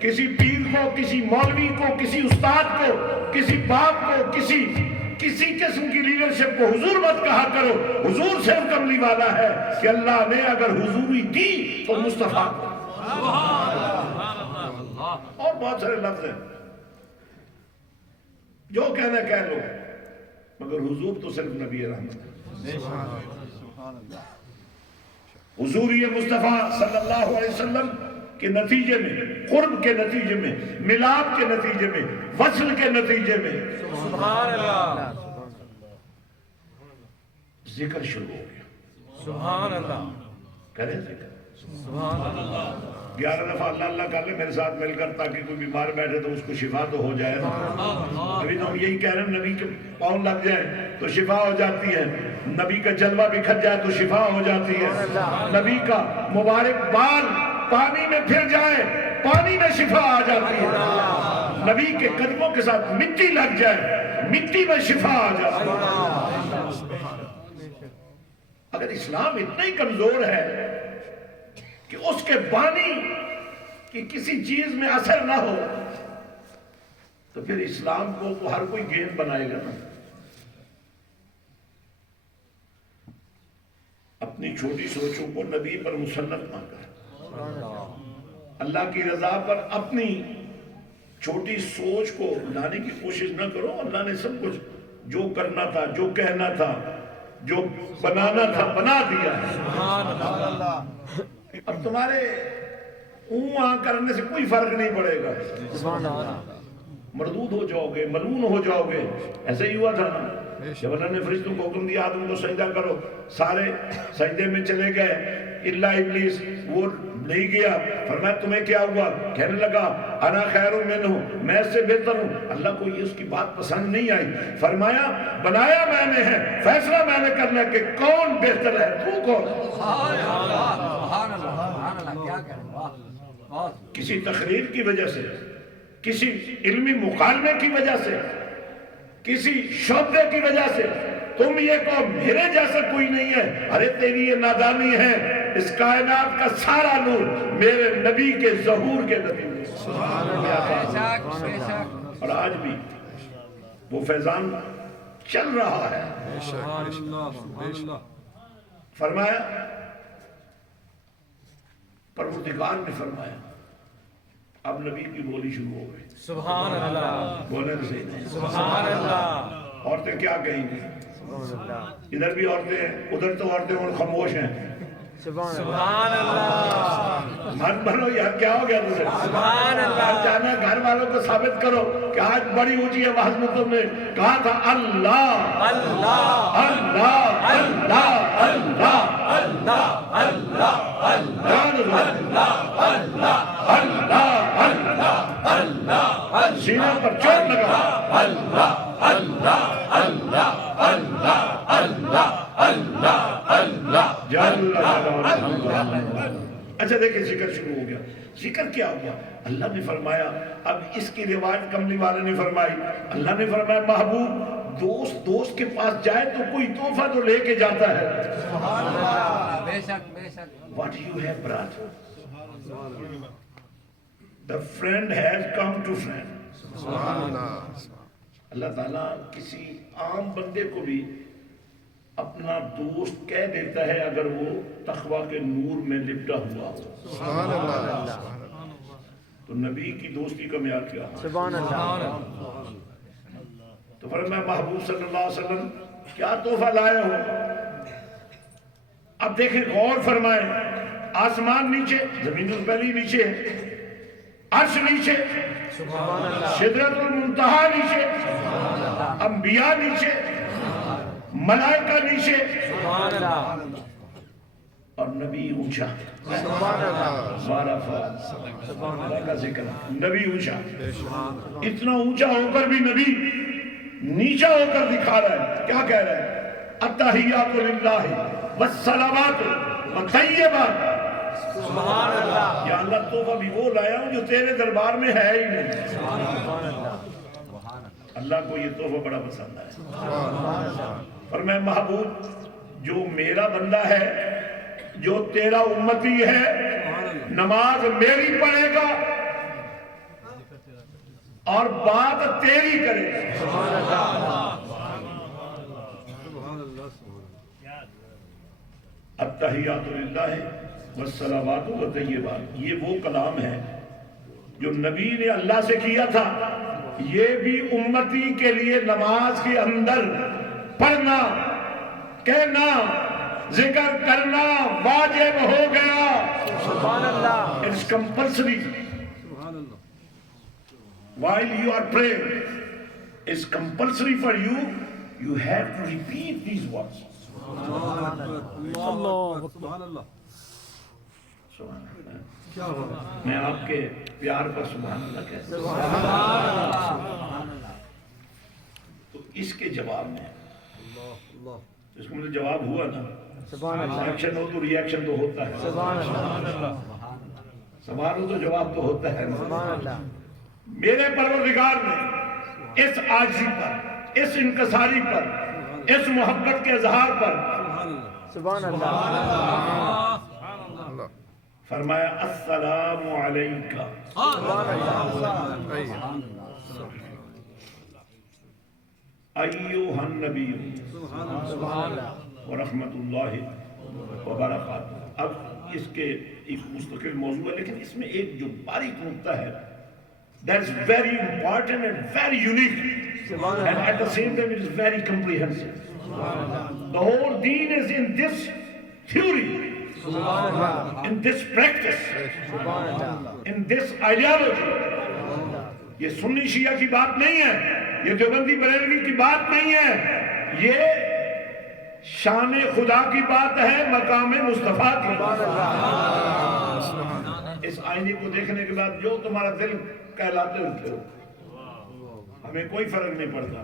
کسی پیر کو، کسی مولوی کو، کسی استاد کو، کسی باپ کو، کسی قسم کی لیڈرشپ کو حضور مت کہا کرو. حضور صرف کملی والا ہے کہ اللہ نے اگر حضوری دی تو مصطفیٰ کو. اور بہت سارے لفظ ہیں جو کہنا کہہ لو، مگر حضور تو صرف نبی رحمت ہے. حضوری مصطفیٰ صلی اللہ علیہ وسلم کے نتیجے میں، قرب کے نتیجے میں، ملاپ کے نتیجے میں، وصل کے نتیجے میں سبحان اللہ، ذکر شروع ہو گیا. سبحان اللہ، کریں ذکر. سبحان اللہ. 11 دفعہ اللہ اللہ کر لے میرے ساتھ مل کر، تاکہ کوئی بیمار بیٹھے تو اس کو شفا تو ہو جائے. ابھی تو ہم یہی کہہ رہے ہیں، نبی کے پاؤں لگ جائیں تو شفا ہو جاتی ہے. نبی کا جلوہ بکھر جائے تو شفا ہو جاتی ہے. نبی کا مبارک بال پانی میں پھر جائے، پانی میں شفا آ جاتی ہے. نبی کے قدموں کے ساتھ مٹی لگ جائے، مٹی میں شفا آ جاتی ہے. اگر اسلام اتنا ہی کمزور ہے کہ اس کے بانی کی کسی چیز میں اثر نہ ہو، تو پھر اسلام کو تو ہر کوئی گیم بنائے گا نا. اپنی چھوٹی سوچوں کو نبی پر مسلط نہ کر. اللہ کی رضا پر اپنی چھوٹی سوچ کو لانے کی کوشش نہ کرو. اللہ نے سب کچھ جو کرنا تھا، جو کہنا تھا، جو بنانا تھا بنا دیا ہے. اب تمہارے کرنے سے کوئی فرق نہیں پڑے گا. مردود ہو جاؤ گے، ملعون ہو جاؤ گے. ایسا ہی ہوا تھا نا جب اللہ نے فرشتوں کو حکم دیا آدم کو سجدہ کرو، سارے سجدے میں چلے گئے الا ابلیس، وہ نہیں گیا. فرمایا تمہیں کیا ہوا؟ کہنے لگا انا خیر منہ، میں اس سے بہتر ہوں. اللہ کو یہ اس کی بات پسند نہیں آئی. فرمایا بنایا میں نے ہے، فیصلہ میں نے کرنا کہ کون بہتر ہے، تو کون. کسی تقریر کی وجہ سے، کسی علمی مکالمے کی وجہ سے، کسی شعبے کی وجہ سے تم یہ کہو میرے جیسا کوئی نہیں ہے. ارے تیری یہ نادانی ہے. اس کائنات کا سارا نور میرے نبی کے ظہور کے نتیجے. اور آج بھی وہ فیضان چل رہا ہے. فرمایا پروردگار نے فرمایا اب نبی کی بولی شروع ہو گئی. سبحان اللہ، بولنے سے نہیں. سبحان اللہ. عورتیں کیا کہیں گی؟ ادھر بھی عورتیں ہیں، ادھر تو عورتیں اور خاموش ہیں. سبحان اللہ، من بنو یار، کیا ہو گیا تمہیں؟ سبحان اللہ. جانا گھر والوں کو ثابت کرو کہ آج بڑی اونچی آواز میں تم نے کہا تھا اللہ اللہ اللہ اللہ اللہ اللہ. اللہ اللہ جل جلالہ۔ اچھا دیکھیں ذکر شروع ہو گیا۔ ذکر کیا ہوا؟ اللہ نے فرمایا، اب اس کی روایت کملی والے نے فرمائی، اللہ نے فرمایا محبوب دوست کے پاس جائے تو کوئی تحفہ تو لے کے جاتا ہے۔ بے شک بے شک۔ What you have brought? The friend has come to friend۔ اللہ تعالیٰ کسی عام بندے کو بھی اپنا دوست کہہ دیتا ہے اگر وہ تقویٰ کے نور میں لپٹا ہوا ہو۔ تو نبی کی دوستی کا معیار کیا؟ سبحان اللہ۔ تو فرمایا محبوب صلی اللہ علیہ وسلم کیا تحفہ لائے ہو؟ اب دیکھیں غور فرمائیں، آسمان نیچے، زمین تو پہلی نیچے ہے، عرش نیچے، سدرۃ المنتہا نیچے، انبیاء نیچے، ملائکہ نیچے، اور نبی اونچا۔ اللہ کا ذکر، نبی اونچا، اتنا اونچا ہو کر بھی نبی نیچا ہو کر دکھا رہا ہے۔ کیا کہہ رہا ہے؟ التحیات للہ والصلوات والطیبات۔ یا اللہ تحفہ بھی وہ لایا ہوں جو تیرے دربار میں ہے ہی نہیں۔ اللہ کو یہ تحفہ بڑا پسند ہے۔ اور میں محبوب جو میرا بندہ ہے، جو تیرا امتی ہے، نماز میری پڑھے گا اور بات تیری کرے گا۔ التحیات للہ والصلوات والطیبات، یہ وہ کلام ہے جو نبی نے اللہ سے کیا تھا، یہ بھی امتی کے لیے نماز کے اندر پڑھنا، کہنا، ذکر کرنا واجب ہو گیا۔ سبحان اللہ۔ It's compulsory. While you are praying, it's compulsory for you. You have to repeat these words. میں آپ کے پیار پر سبحان اللہ کہتا ہوں۔ تو اس کے جواب میں اس کو مجھے جواب ہوا نا، ایکشن ہو تو ری ایکشن تو ہوتا ہے، سوال ہو تو جواب تو ہوتا ہے۔ میرے پروردگار نے اس عاجزی پر، اس انکساری پر، اس محبت کے اظہار پر سبحان اللہ فرمایا السلام علیکہ ایوہ النبی ورحمت اللہ وبرکاتہ۔ اب اس کے ایک مستقل موضوع ہے، لیکن اس میں ایک جو باریک نکتہ ہے that is very important and very unique, and at the same time it is very comprehensive. The whole deen is in this theory, in this practice, in this ideology. یہ سنی شیعہ کی بات نہیں ہے، یہ دیوبندی بریلوی کی بات نہیں ہے، یہ شان خدا کی بات ہے، مقام مصطفیٰ کی بات ہے۔ اس آئینے کو دیکھنے کے بعد جو تمہارا دل کہلاتے ہو پھرو، ہمیں کوئی فرق نہیں پڑتا،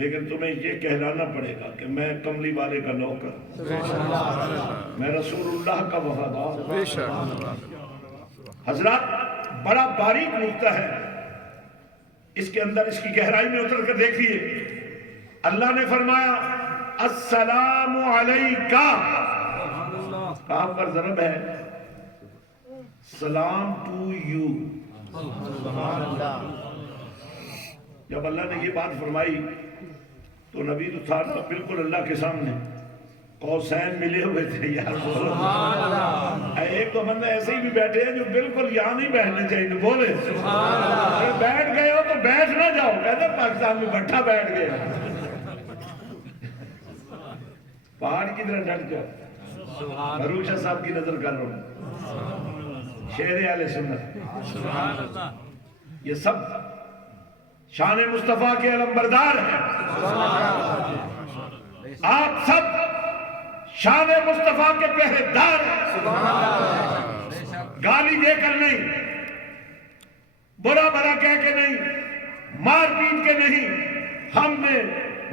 لیکن تمہیں یہ کہلانا پڑے گا کہ میں کملی والے کا نوکر، میں رسول اللہ کا وفادار۔ حضرات بڑا باریک نکتہ ہے، اس کے اندر اس کی گہرائی میں اتر کر دیکھیے۔ اللہ نے فرمایا السلام علیکہ، کہاں پر ضرب ہے؟ سلام ٹو یو۔ جب اللہ نے یہ بات فرمائی تو نبی تو تھا نا بالکل اللہ کے سامنے، قوسین ملے ہوئے تھے۔ یار بولو، ایک تو بندہ ایسے ہی بھی بیٹھے ہیں جو بالکل یہاں نہیں بیٹھنے چاہیے، بولے اگر بیٹھ گئے ہو تو بیٹھ نہ جاؤ، کہتے ہیں پاکستان میں بٹھا بیٹھ گئے، پہاڑ کی طرح ڈٹ جاؤ۔ فاروق شاہ صاحب کی نظر کر رہا ہوں، شیر اہل سنت، یہ سب شان مصطفیٰ کے علمبردار ہیں۔ آپ سب شان مصطفیٰ کے پہرےدار ہیں۔ گالی دے کر نہیں، برا بھلا کہہ کے نہیں، مار پیٹ کے نہیں، ہم نے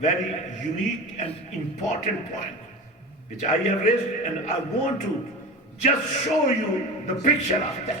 Very unique and important point which I have raised, and I want to just show you the picture of that.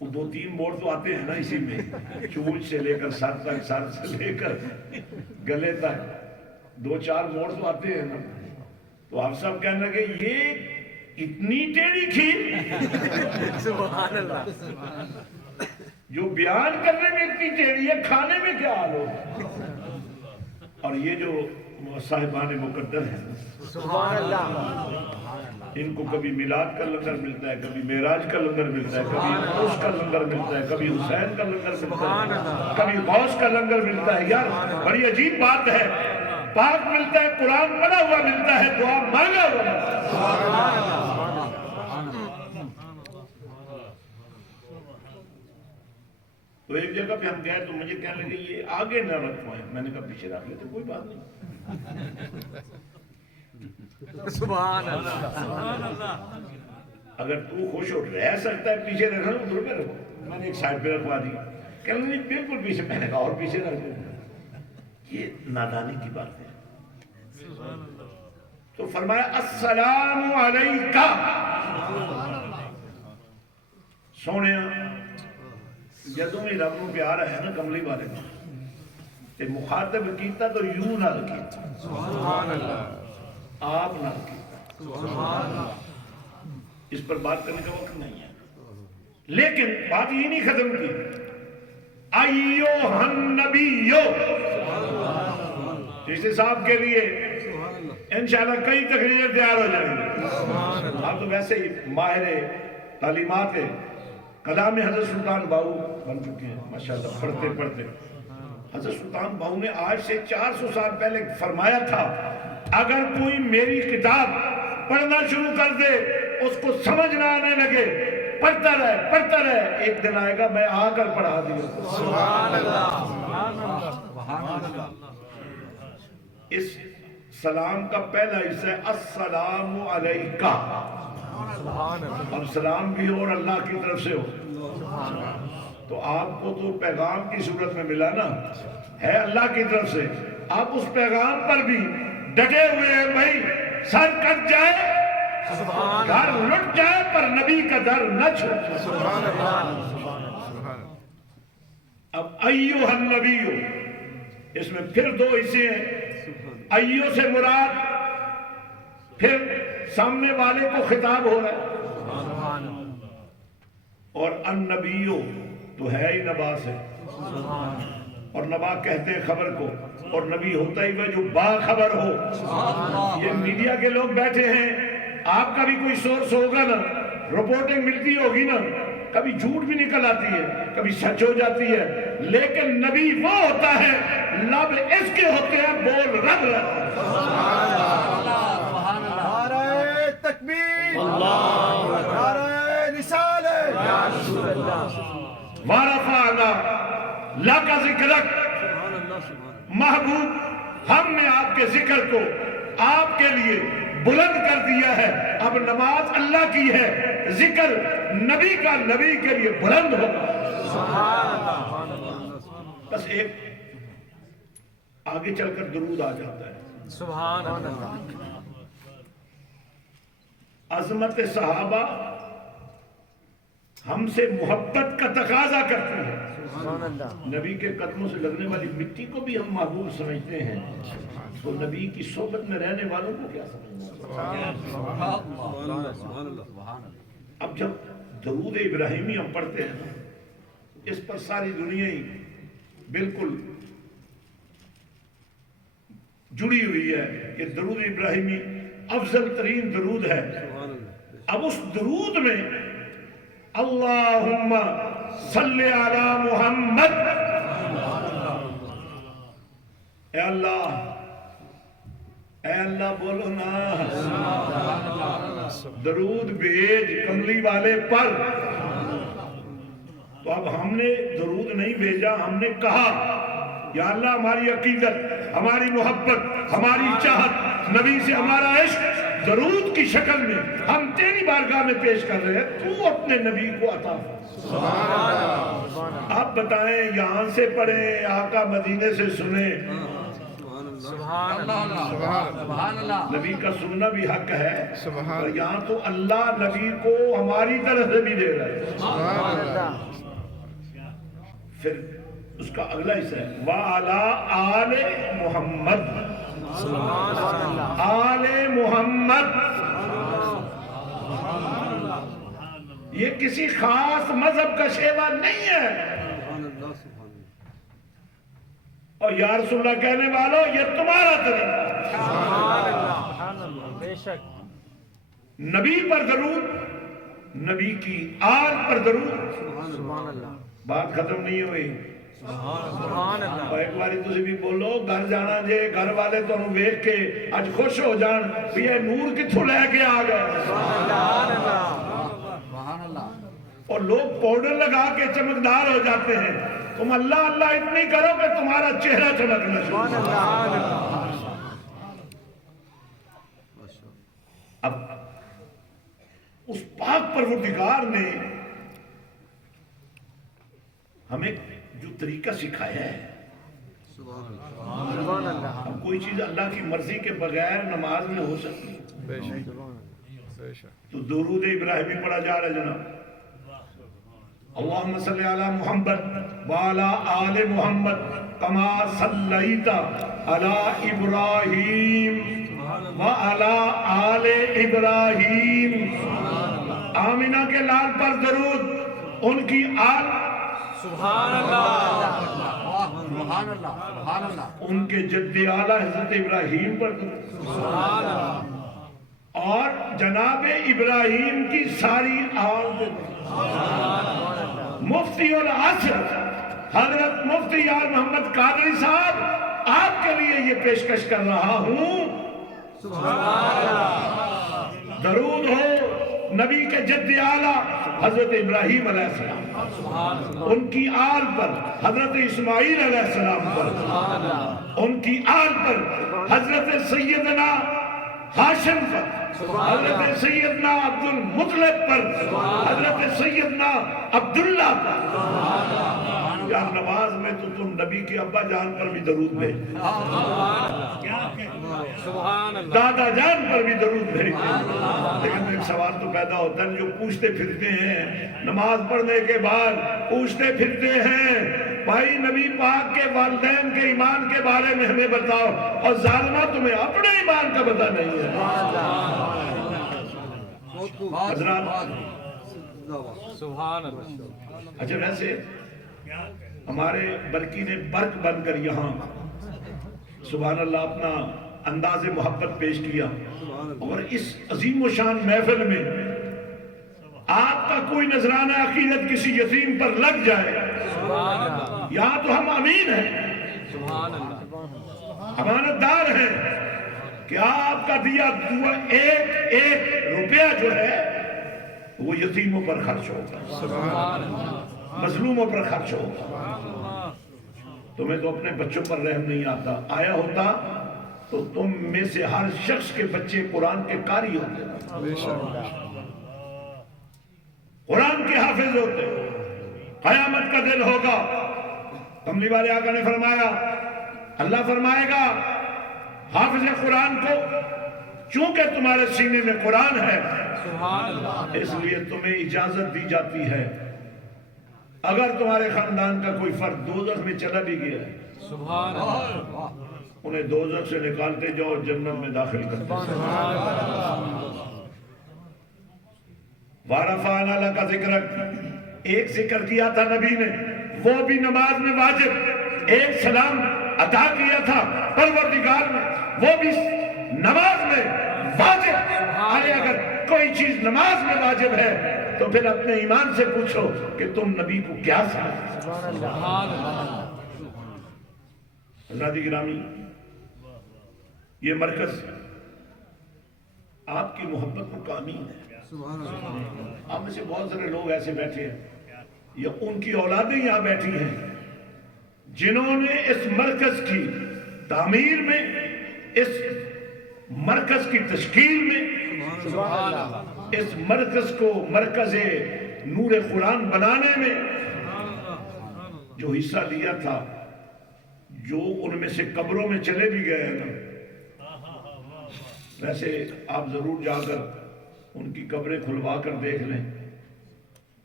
وہ 2-3 موڑ تو آتے ہیں نا اسی میں، چونچ سے لے کر سر تک، سر سے لے کر گلے تک 2-4 موڑ تو آتے ہیں نا. تو آپ سب کہنے لگے یہ اتنی ٹیڑھی کھیر سبحان اللہ. جو بیان کرنے میں اتنی ٹیڑھی ہے، کھانے میں کیا حال ہو. اور یہ جو صاحبان مقدر ہیں سبحان اللہ. ان کو کبھی میلاد کا لنگر ملتا ہے، کبھی معراج کا لنگر ملتا ہے، کبھی عرس کا لنگر ملتا ہے، کبھی حسین کا لنگر ملتا ہے، کبھی غوث کا لنگر ملتا ہے. یار بڑی عجیب بات ہے، پاک ملتا ہے، قرآن پڑھا ہوا ملتا ہے، دعا مانگا ہوا ملتا ہے. تو ایک جگہ پہ ہم گئے تو مجھے کہنے لگے یہ آگے نہ رکھوائیں. میں نے کہا پیچھے رکھ لیتے، کوئی بات نہیں. سبحان اللہ. اگر تو خوش ہو رہ سکتا ہے پیچھے رکھنا تو ادھر پہ رکھو. میں نے ایک سائڈ پہ رکھوا دی. کہنے لگے بالکل پیچھے. میں نے کہا اور پیچھے رکھ دو. یہ نادانی کی بات ہے. تو فرمایا السلام علیکہ. سونے جدوں بھی رب نو پیار ہے نا کملی والے تے مخاطب کیتا تو یوں نہ کیتا. سبحان اللہ. آپ نہ کیتا. سبحان اللہ. اس پر بات کرنے کا وقت نہیں ہے. لیکن بات یہ نہیں ختم کی. ایوہ النبیو جیسے صاحب کے لیے انشاءاللہ کئی تقریر تیار ہو جائیں گے. آپ تو ویسے ہی ماہر تعلیمات کلام حضرت سلطان باہو بن چکے ہیں ماشاءاللہ پڑھتے پڑھتے. حضرت سلطان باہو نے آج سے 400 سال پہلے فرمایا تھا اگر کوئی میری کتاب پڑھنا شروع کر دے اس کو سمجھ نہ آنے لگے پڑھتا رہے ایک دن آئے گا میں آ کر پڑھا دوں. سبحان اللہ. اس سلام کا پہلا حصہ ہے السلام علیکہ. اب سلام بھی ہو اور اللہ کی طرف سے ہو. تو آپ کو تو پیغام کی صورت میں ملا نا، ہے اللہ کی طرف سے. آپ اس پیغام پر بھی ڈٹے ہوئے ہیں. بھائی سر کٹ جائے، گھر لٹ جائے، پر نبی کا در نہ چھوڑے. اب ایوہ النبیو اس میں پھر 2 حصے ہیں. ایو سے مراد پھر سامنے والے کو خطاب ہو رہا ہے، اور النبیو تو ہے ہی نبا سے. اور نبا کہتے ہیں خبر کو، اور نبی ہوتا ہی وہ جو باخبر ہو. یہ میڈیا کے لوگ بیٹھے ہیں، آپ کا بھی کوئی سورس ہوگا نا، رپورٹنگ ملتی ہوگی نا، کبھی جھوٹ بھی نکل آتی ہے، کبھی سچ ہو جاتی ہے. لیکن نبی وہ ہوتا ہے لب اس کے ہوتے ہیں، بول رب رہتا ہے. نعرہ تکبیر، نعرہ رسالت. وَرَفَعْنَا لَكَ ذِكْرَكَ. محبوب ہم نے آپ کے ذکر کو آپ کے لیے بلند کر دیا ہے. اب نماز اللہ کی ہے، ذکر نبی کا نبی کے لیے بلند ہوگا. بس ایک آگے چل کر درود آ جاتا ہے. سبحان اللہ. عظمت صحابہ ہم سے محبت کا تقاضا کرتی ہے. نبی کے قدموں سے لگنے والی مٹی کو بھی ہم محبوب سمجھتے ہیں، تو نبی کی صحبت میں رہنے والوں کو کیا سمجھنا. اب جب درود ابراہیمی ہم پڑھتے ہیں اس پر ساری دنیا ہی بالکل جڑی ہوئی ہے کہ درود ابراہیمی افضل ترین درود ہے. اب اس درود میں اللہم صلی علی محمد، اے اللہ بولو نا، درود بھیج کملی والے پر. تو اب ہم نے درود نہیں بھیجا، ہم نے کہا یا اللہ ہماری عقیدت، ہماری محبت، ہماری چاہت، نبی سے ہمارا عشق درود کی شکل میں ہم تیری بارگاہ میں پیش کر رہے ہیں، تو اپنے نبی کو عطا فرما. آپ بتائیں یہاں سے پڑھیں، آقا مدینے سے سنیں، سبحان اللہ نبی کا سننا بھی حق ہے، سبحان اور یہاں تو اللہ نبی کو ہماری طرف سے بھی دے رہا ہے۔ سبحان اللہ پھر اس کا اگلا حصہ ہے وَعَلَىٰ آلِ محمد، آل محمد۔ یہ کسی خاص مذہب کا شیوا نہیں ہے، اور یا رسول اللہ کہنے والوں یہ تمہارا طریقہ۔ سبحان اللہ بے شک نبی پر درود، نبی کی آل پر درود، سبحان اللہ بات ختم نہیں ہوئی۔ سبحان اللہ اور ایک باری تسی بھی بولو گھر جانا جے، گھر والے تو ویکھ کے اج خوش ہو جان بھی یہ نور کتھوں لے کے آ گئے۔ اور لوگ پاؤڈر لگا کے چمکدار ہو جاتے ہیں، تم اللہ اللہ اتنی کرو کہ تمہارا چہرہ چمکنا شروع۔ اب اس پاک پروردگار نے ہمیں جو طریقہ سکھایا ہے، سبحان اللہ اب کوئی چیز اللہ کی مرضی کے بغیر نماز میں ہو سکتی ہے؟ بے شک تو درود ابراہیمی پڑھا جا رہا ہے جناب، اللہم صلی علی محمد وعلی آل محمد کما صلیت علی ابراہیم وعلی آل ابراہیم۔ آمینہ کے لال پر درود، ان کی آل، ان کے جد اعلیٰ حضرت ابراہیم پر درود، اور جناب ابراہیم کی ساری آل پر درود۔ مفتی العصر حضرت مفتی یار محمد قادری صاحب آپ کے لیے یہ پیشکش کر رہا ہوں، درود ہو نبی کے جد اعلیٰ حضرت ابراہیم علیہ السلام، ان کی آل پر حضرت اسماعیل علیہ السلام پر، ان کی آل پر حضرت سیدنا ہاشم پر، حضرت سیدنا عبد المطلب پر، حضرت سیدنا عبداللہ پر۔ یا نماز میں تو تم نبی کے ابا جان پر بھی درود بھیج، دادا جان پر بھی درود بھیج۔ لیکن ایک سوال تو پیدا ہوتا ہے، جو پوچھتے پھرتے ہیں نماز پڑھنے کے بعد، پوچھتے پھرتے ہیں بھائی نبی پاک کے والدین کے ایمان کے بارے میں ہمیں بتاؤ، اور ظالمہ تمہیں اپنے ایمان کا پتہ نہیں ہے۔ حضرات سبحان اللہ اچھا، ویسے ہمارے برکی نے برق بن کر یہاں سبحان اللہ اپنا انداز محبت پیش کیا، اور اس عظیم و شان محفل میں آپ کا کوئی نذرانہ عقیدت کسی یتیم پر لگ جائے، یہاں تو ہم امین ہیں، امانت دار ہیں کہ آپ کا دیا ایک ایک روپیہ جو ہے وہ یتیموں پر خرچ ہوگا، مظلوموں پر خرچ ہوگا۔ تمہیں تو اپنے بچوں پر رحم نہیں آتا، آیا ہوتا تو تم میں سے ہر شخص کے بچے قرآن کے قاری ہوتے، قرآن کے حافظ ہوتے۔ قیامت کا دن ہوگا، کملی والے آقا نے فرمایا، اللہ فرمائے گا حافظ قرآن کو چونکہ تمہارے سینے میں قرآن ہے اس لیے تمہیں اجازت دی جاتی ہے اگر تمہارے خاندان کا کوئی فرد دوزخ میں چلا بھی گیا ہے انہیں دوزخ سے نکالتے جاؤ، جنت میں داخل کرتے۔ وَرَفَعْنَا لَكَ ذِكْرَكَ، ایک ذکر کیا تھا نبی نے، وہ بھی نماز میں واجب، ایک سلام عطا کیا تھا پروردگار نے، وہ بھی نماز میں واجب۔ ارے اگر کوئی چیز نماز میں واجب ہے تو پھر اپنے ایمان سے پوچھو کہ تم نبی کو کیا سمجھتے؟ حضرات گرامی، یہ مرکز آپ کی محبت کو کامین ہے۔ آپ میں سے بہت سارے لوگ ایسے بیٹھے ہیں یا ان کی اولادیں یہاں بیٹھی ہیں جنہوں نے اس مرکز کی تعمیر میں، اس مرکز کی تشکیل میں، اس مرکز کو مرکز نور قرآن بنانے میں جو حصہ لیا تھا، جو ان میں سے قبروں میں چلے بھی گئے ہیں نا، ویسے آپ ضرور جا کر ان کی قبریں کھلوا کر دیکھ لیں،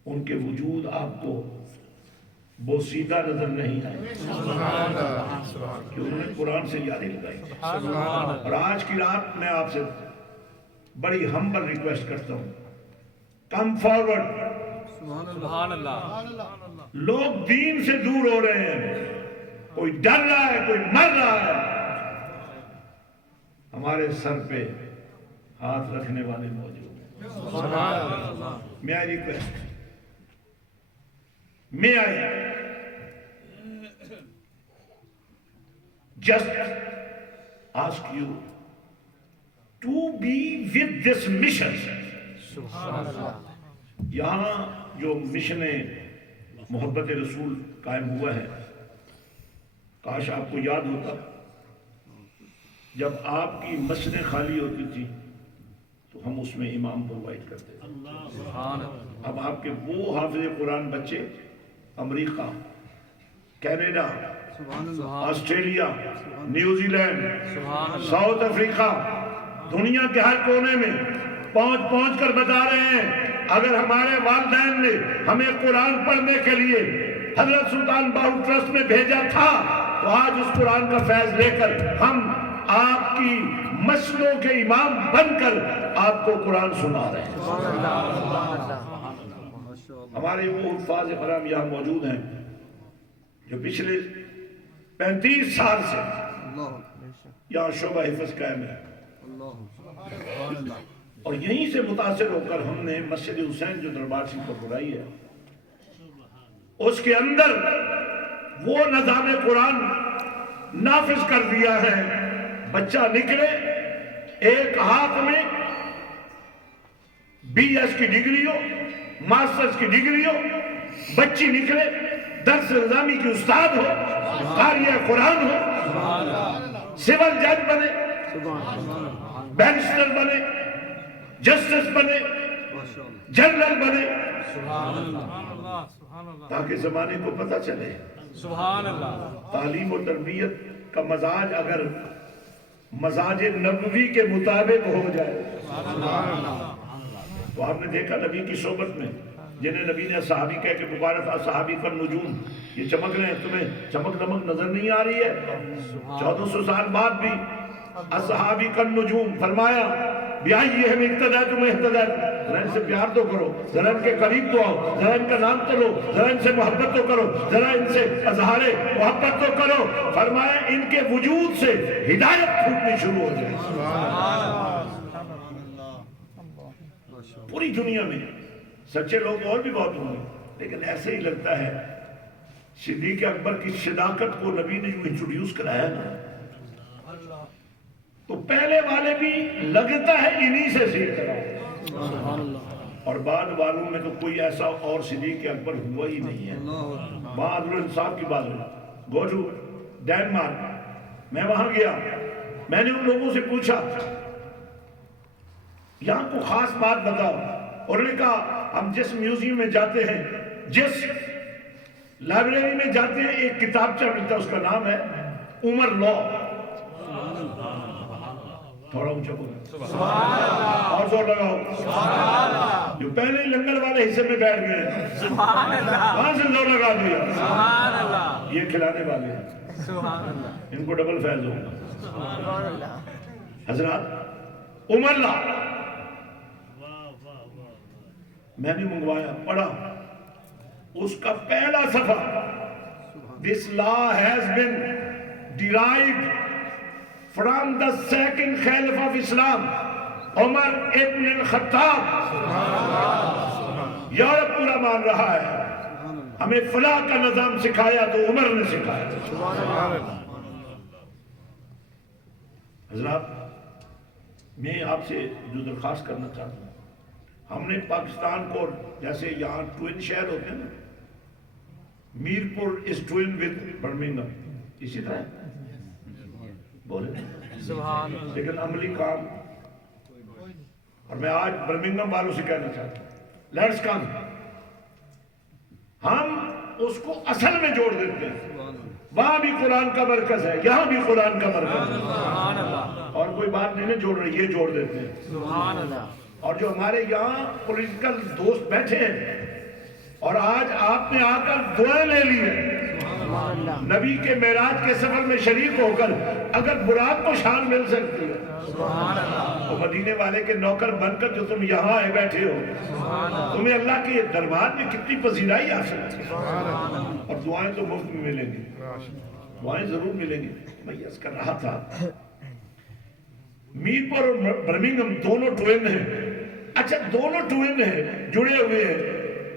ان کے وجود آپ کو بوسیدہ نظر نہیں آئے کہ انہوں نے قرآن سے یادی لگائی. اور آج کی رات میں آپ سے بڑی ہمبل ریکویسٹ کرتا ہوں، کم فارورڈ. سبحان اللہ. لوگ دین سے دور ہو رہے ہیں، کوئی ڈر رہا ہے، کوئی مر رہا ہے. ہمارے سر پہ ہاتھ رکھنے والے موجود ہیں. میں آئی ریکویسٹ، میں آئی just ask you to be with this mission. یہاں جو مشن محبت رسول قائم ہوا ہے، کاش آپ کو یاد ہوتا جب آپ کی مسجدیں خالی ہوتی تھی تو ہم اس میں امام پرووائڈ کرتے تھے. اب آپ کے وہ حافظ قرآن بچے America, Canada, Australia, New Zealand, South Africa, دنیا کے ہر کونے میں پہنچ کر بتا رہے ہیں اگر ہمارے والدین نے ہمیں قرآن پڑھنے کے لیے حضرت سلطان باہو ٹرسٹ میں بھیجا تھا تو آج اس قرآن کا فیض لے کر ہم آپ کی مسجدوں کے امام بن کر آپ کو قرآن سنا رہے ہیں. ہمارے وہ حفاظ کرام یہاں موجود ہیں جو پچھلے 35 سال سے یہاں شعبہ حفظ قائم ہے، اور یہیں سے متاثر ہو کر ہم نے مسجد حسین جو دربار شریف پر بنائی ہے اس کے اندر وہ نظام قرآن نافذ کر دیا ہے. بچہ نکلے ایک ہاتھ میں BS کی ڈگری ہو، ماسٹرز کی ڈگری ہو، بچی نکلے درس نظامی کی استاد ہو، قاری قرآن ہو، سول جج بنے، بیرسٹر بنے، جسٹس بنے، جنرل بنے، تاکہ زمانے کو پتہ چلے. سبحان اللہ. تعلیم و تربیت کا مزاج اگر مزاج نبوی کے مطابق ہو جائے تو آپ نے دیکھا نبی کی صحبت میں جنہیں نبی نے صحابی کہہ کے پکارا تھا، صحابی کا نجوم، یہ چمک رہے ہیں، تمہیں چمک دمک نظر نہیں آ رہی ہے؟ 1400 سال بعد بھی اصحابی کا نجوم فرمایا بیائیہم اقتدیتم اہتدیت. ذرا ان سے پیار تو کرو، ذرا ان کے قریب تو آؤ، ذرا ان کا نام تو لو، ذرا ان سے محبت تو کرو، ذرا ان سے اظہار محبت تو کرو. فرمایا ان کے وجود سے ہدایت پھوٹنی شروع ہو جائے. پوری دنیا میں سچے لوگ اور بھی بہت ہوں گے، لیکن ایسے ہی لگتا ہے صدیق اکبر کی صداقت کو نبی نے جو انٹروڈیوس کرایا نا تو پہلے والے بھی لگتا ہے انہی سے سیکھ رہا، اور بعد والوں میں تو کوئی ایسا اور صدیق اکبر ہوا ہی نہیں ہے. عدل و انصاف کی بات ہے. گو ٹو ڈینمارک، میں وہاں گیا، میں نے ان لوگوں سے پوچھا یہاں کو خاص بات بتاؤ. انہوں نے کہا ہم جس میوزیم میں جاتے ہیں، جس لائبریری میں جاتے ہیں، ایک کتابچہ ملتا ہے، اس کا نام ہے عمر لا. تھوڑا اونچا بولو اور زور لگاؤ. جو پہلے ہی لنگر والے حصے میں بیٹھ گئے وہاں سے زور لگا دیا. یہ کھلانے والے ہیں، ان کو ڈبل فیض ہوگا. حضرات عمر لا میں نے منگوایا، پڑھا. اس کا پہلا صفحہ This law has been derived from the second Caliph of Islam, Umar ibn al-Khattab. Europe پورا مان رہا ہے ہمیں فلاح کا نظام سکھایا تو عمر نے سکھایا. حضرات میں آپ سے جو درخواست کرنا چاہتا ہوں، ہم نے پاکستان کو جیسے یہاں ٹوین شہر ہوتے ہیں نا، میرپور از ٹوین ود برمنگھم، اسی طرح بولے لیکن عملی کام. اور میں آج برمنگھم والوں سے کہنا چاہتا ہوں لیٹس کم، ہم اس کو اصل میں جوڑ دیتے ہیں. وہاں بھی قرآن کا مرکز ہے، یہاں بھی قرآن کا مرکز ہے، اور کوئی بات نہیں نا جوڑ رہی، یہ جوڑ دیتے ہیں۔ اور جو ہمارے یہاں پولیٹیکل دوست بیٹھے ہیں اور آج آپ نے آ کر دعائیں لے لی ہیں، نبی کے معراج کے سفر میں شریک ہو کر اگر براق کو شان مل سکتی ہے تو مدینے والے کے نوکر بن کر جو تم یہاں آئے بیٹھے ہو، تمہیں اللہ کے دربار میں کتنی پذیرائی حاصل ہے، اور دعائیں تو مفت میں ملیں گی، دعائیں ضرور ملیں گی۔ میں یس کر رہا تھا میرپور اور برمنگھم دونوں ٹوین ہیں، اچھا دونوں ٹوین ہیں، جڑے ہوئے ہیں،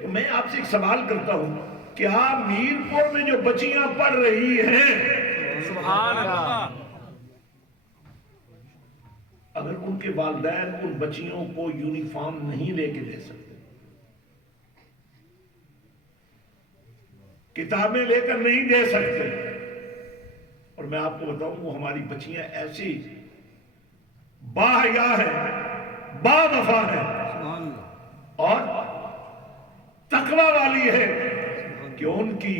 تو میں آپ سے ایک سوال کرتا ہوں، کیا میرپور میں جو بچیاں پڑھ رہی ہیں سبحان اللہ، اگر ان کے والدین ان بچیوں کو یونیفارم نہیں لے کے دے سکتے، کتابیں لے کر نہیں دے سکتے، اور میں آپ کو بتاؤں وہ ہماری بچیاں ایسی باحیا ہیں، با وفا ہیں اور تقوی والی ہے کہ ان کی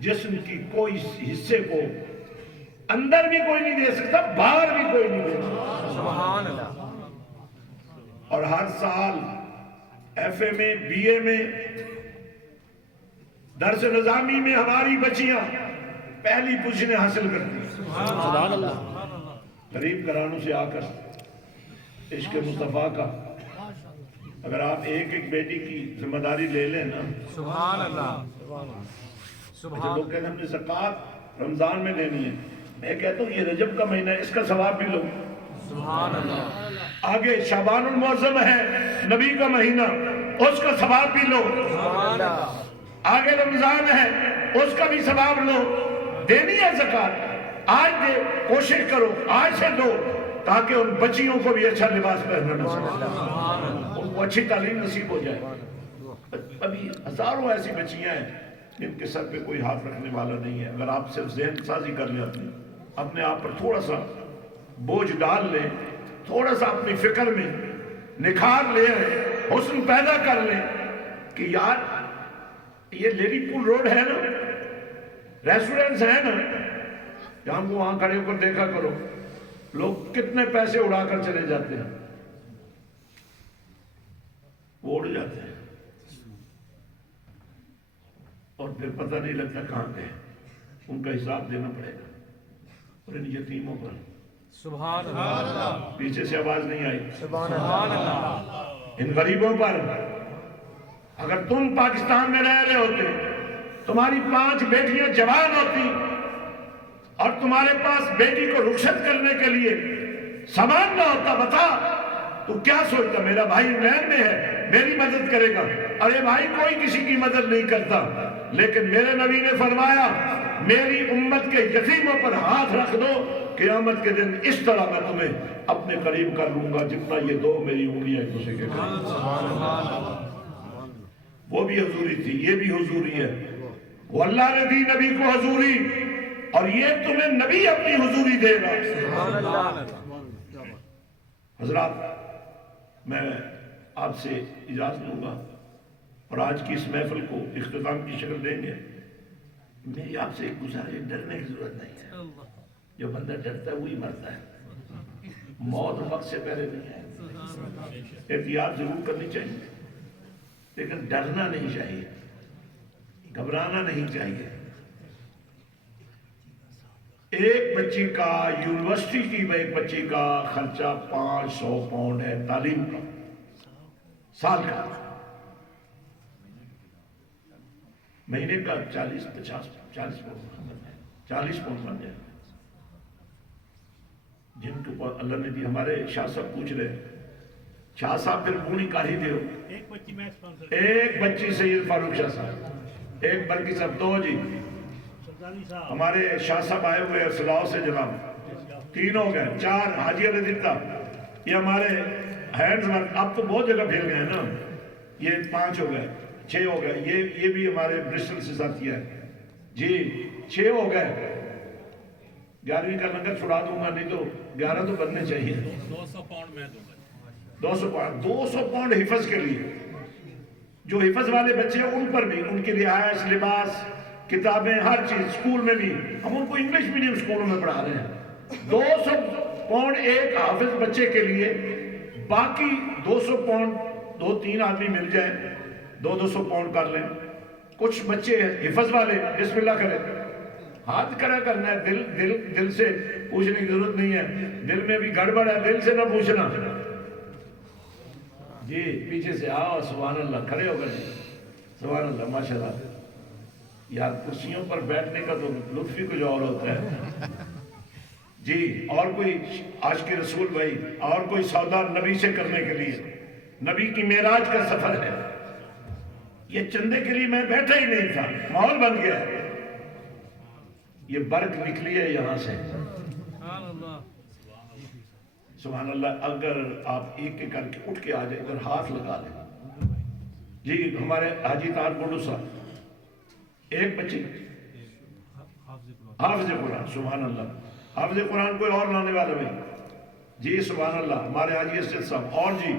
جسم کی کوئی حصے کو اندر بھی کوئی نہیں دے سکتا، باہر بھی کوئی نہیں دے سکتا، سبحان اللہ، اور ہر سال ایف اے میں بی اے میں درس نظامی میں ہماری بچیاں پہلی پوزیشنیں حاصل کرتی ہیں۔ سبحان اللہ، غریب گھرانوں سے آ کر عشق مصطفیٰ کا اگر آپ ایک ایک بیٹی کی ذمہ داری لے لیں نا، سبحان اللہ، اچھا لوگ کہتے ہیں ہم نے زکوٰۃ رمضان میں دینی ہے، میں کہتا ہوں یہ رجب کا مہینہ ہے، اس کا ثواب بھی لو، سبحان اللہ، آگے شعبان المعظم ہے نبی کا مہینہ، اس کا ثواب بھی لو، سبحان اللہ، آگے رمضان ہے اس کا بھی ثواب لو، دینی ہے زکوٰۃ، آج دے، کوشش کرو آج سے دو تاکہ ان بچیوں کو بھی اچھا لباس پہننا نصیب ہو، ان کو اچھی تعلیم نصیب ہو جائے۔ ابھی ہزاروں ایسی بچیاں ہیں جن کے سر پہ کوئی ہاتھ رکھنے والا نہیں ہے، اگر آپ صرف ذہن سازی کر لیں اپنے آپ پر تھوڑا سا بوجھ ڈال لیں، تھوڑا سا اپنی فکر میں نکھار لے حسن پیدا کر لیں کہ یار یہ لیڈی پول روڈ ہے نا، ریسٹورنٹس ہیں نا، جہاں کو وہاں کھڑے ہو کر دیکھا کرو لوگ کتنے پیسے اڑا کر چلے جاتے ہیں، وہ اڑ جاتے ہیں اور پھر پتہ نہیں لگتا کہاں گئے، ان کا حساب دینا پڑے گا، اور ان یتیموں پر سبحان اللہ، پیچھے سے آواز نہیں آئی، سبحان اللہ، ان غریبوں پر اگر تم پاکستان میں رہ رہے ہوتے، تمہاری 5 بیٹیاں جوان ہوتی اور تمہارے پاس بیٹی کو رخصت کرنے کے لیے سامان نہ ہوتا، بتا تو کیا سوچتا؟ میرا بھائی انگلینڈ میں ہے، میری مدد کرے گا، ارے بھائی کوئی کسی کی مدد نہیں کرتا، لیکن میرے نبی نے فرمایا میری امت کے یتیموں پر ہاتھ رکھ دو، قیامت کے دن اس طرح میں تمہیں اپنے قریب کر لوں گا جتنا یہ 2 میری انگلیاں ایک دوسرے کے قریب۔ وہ بھی حضوری تھی، یہ بھی حضوری ہے، وہ اللہ نے دی نبی کو حضوری، اور یہ تمہیں نبی اپنی حضوری دے گا۔ حضرات میں آپ سے اجازت لوں گا اور آج کی اس محفل کو اختتام کی شکل دیں گے۔ میری آپ سے ایک گزارش، ڈرنے کی ضرورت نہیں ہے، جو بندہ ڈرتا ہے وہی مرتا ہے، موت وقت سے پہلے نہیں ہے، احتیاط ضرور کرنی چاہیے لیکن ڈرنا نہیں چاہیے، گھبرانا نہیں چاہیے۔ ایک بچی کا یونیورسٹی کی ایک بچی کا خرچہ 500 پاؤنڈ ہے تعلیم کا، سال کا، مہینے کا 40 پاؤنڈ بن جائے، جن کے اوپر اللہ نے دی۔ ہمارے شاہ صاحب پوچھ رہے ہیں، شاہ صاحب پھر پونی کاری دے ایک بچی سید فاروق شاہ صاحب، ایک بلکہ صاحب 2 جی، ہمارے شاہ صاحب آئے ہوئے سلاؤ سے جناب، 3 ہو گئے، 4 حاجی علی دیتا، یہ ہمارے ہینڈز ورک، اب تو بہت جگہ پھیل گئے ہیں نا، یہ 5 ہو گئے، 6 ہو گئے، یہ بھی ہمارے برسٹل سے ساتھی ہے جی، 6 ہو گئے، 11ویں کا لنگر چھڑا دوں گا، نہیں تو 11 تو بننے چاہیے۔ 200 پاؤنڈ میں دوں گا، 200 پاؤنڈ حفظ کے لیے، جو حفظ والے بچے ہیں ان پر بھی، ان کی رہائش، لباس، کتابیں، ہر چیز، اسکول میں بھی ہم ان کو انگلش میڈیم اسکولوں میں پڑھا رہے ہیں. 200 پاؤنڈ ایک حافظ بچے کے لیے، باقی 200 پاؤنڈ 2-3 آدمی مل جائیں 200 پاؤنڈ کر لیں. کچھ بچے حفظ والے بسم اللہ کریں، ہاتھ کھڑا کرنا ہے، دل سے پوچھنے کی ضرورت نہیں ہے. دل میں بھی گڑبڑ ہے، دل سے نہ پوچھنا. جی پیچھے سے آؤ، سبحان اللہ، کھڑے ہو کر سبحان اللہ، ماشاءاللہ. یار کرسیوں پر بیٹھنے کا تو لطف ہی کچھ اور ہوتا ہے. جی اور کوئی عاشق رسول بھائی، اور کوئی سودا نبی سے کرنے کے لیے، نبی کی معراج کا سفر ہے. یہ چندے کے لیے میں بیٹھا ہی نہیں تھا، ماحول بن گیا ہے. یہ برق نکلی ہے یہاں سے. سبحان اللہ. اگر آپ ایک ایک کر کے اٹھ کے آ جائیں، ادھر ہاتھ لگا لیں. جی ہمارے حاجی طاہر بلو صاحب، ایک بچے حافظ قرآن، سبحان اللہ. حافظ قرآن کوئی اور لانے والا بھائی؟ جی سبحان اللہ. ہمارے حاجی اسد صاحب، اور جی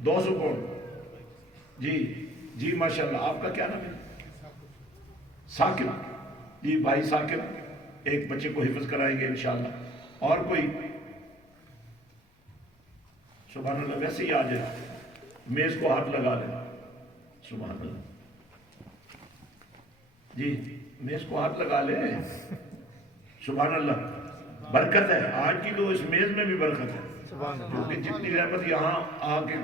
200 پاؤنڈ. جی ماشاءاللہ. آپ کا کیا نام ہے؟ ثاقب. جی بھائی ثاقب ایک بچے کو حفظ کرائیں گے انشاءاللہ. اور کوئی؟ سبحان اللہ. ویسے ہی آ جائے، میز کو ہاتھ لگا لیں. سبحان اللہ. جی میز کو ہاتھ لگا لیں. سبحان اللہ. برکت ہے آج کی، تو اس میز میں بھی برکت ہے، کیونکہ جتنی رحمت یہاں آ کے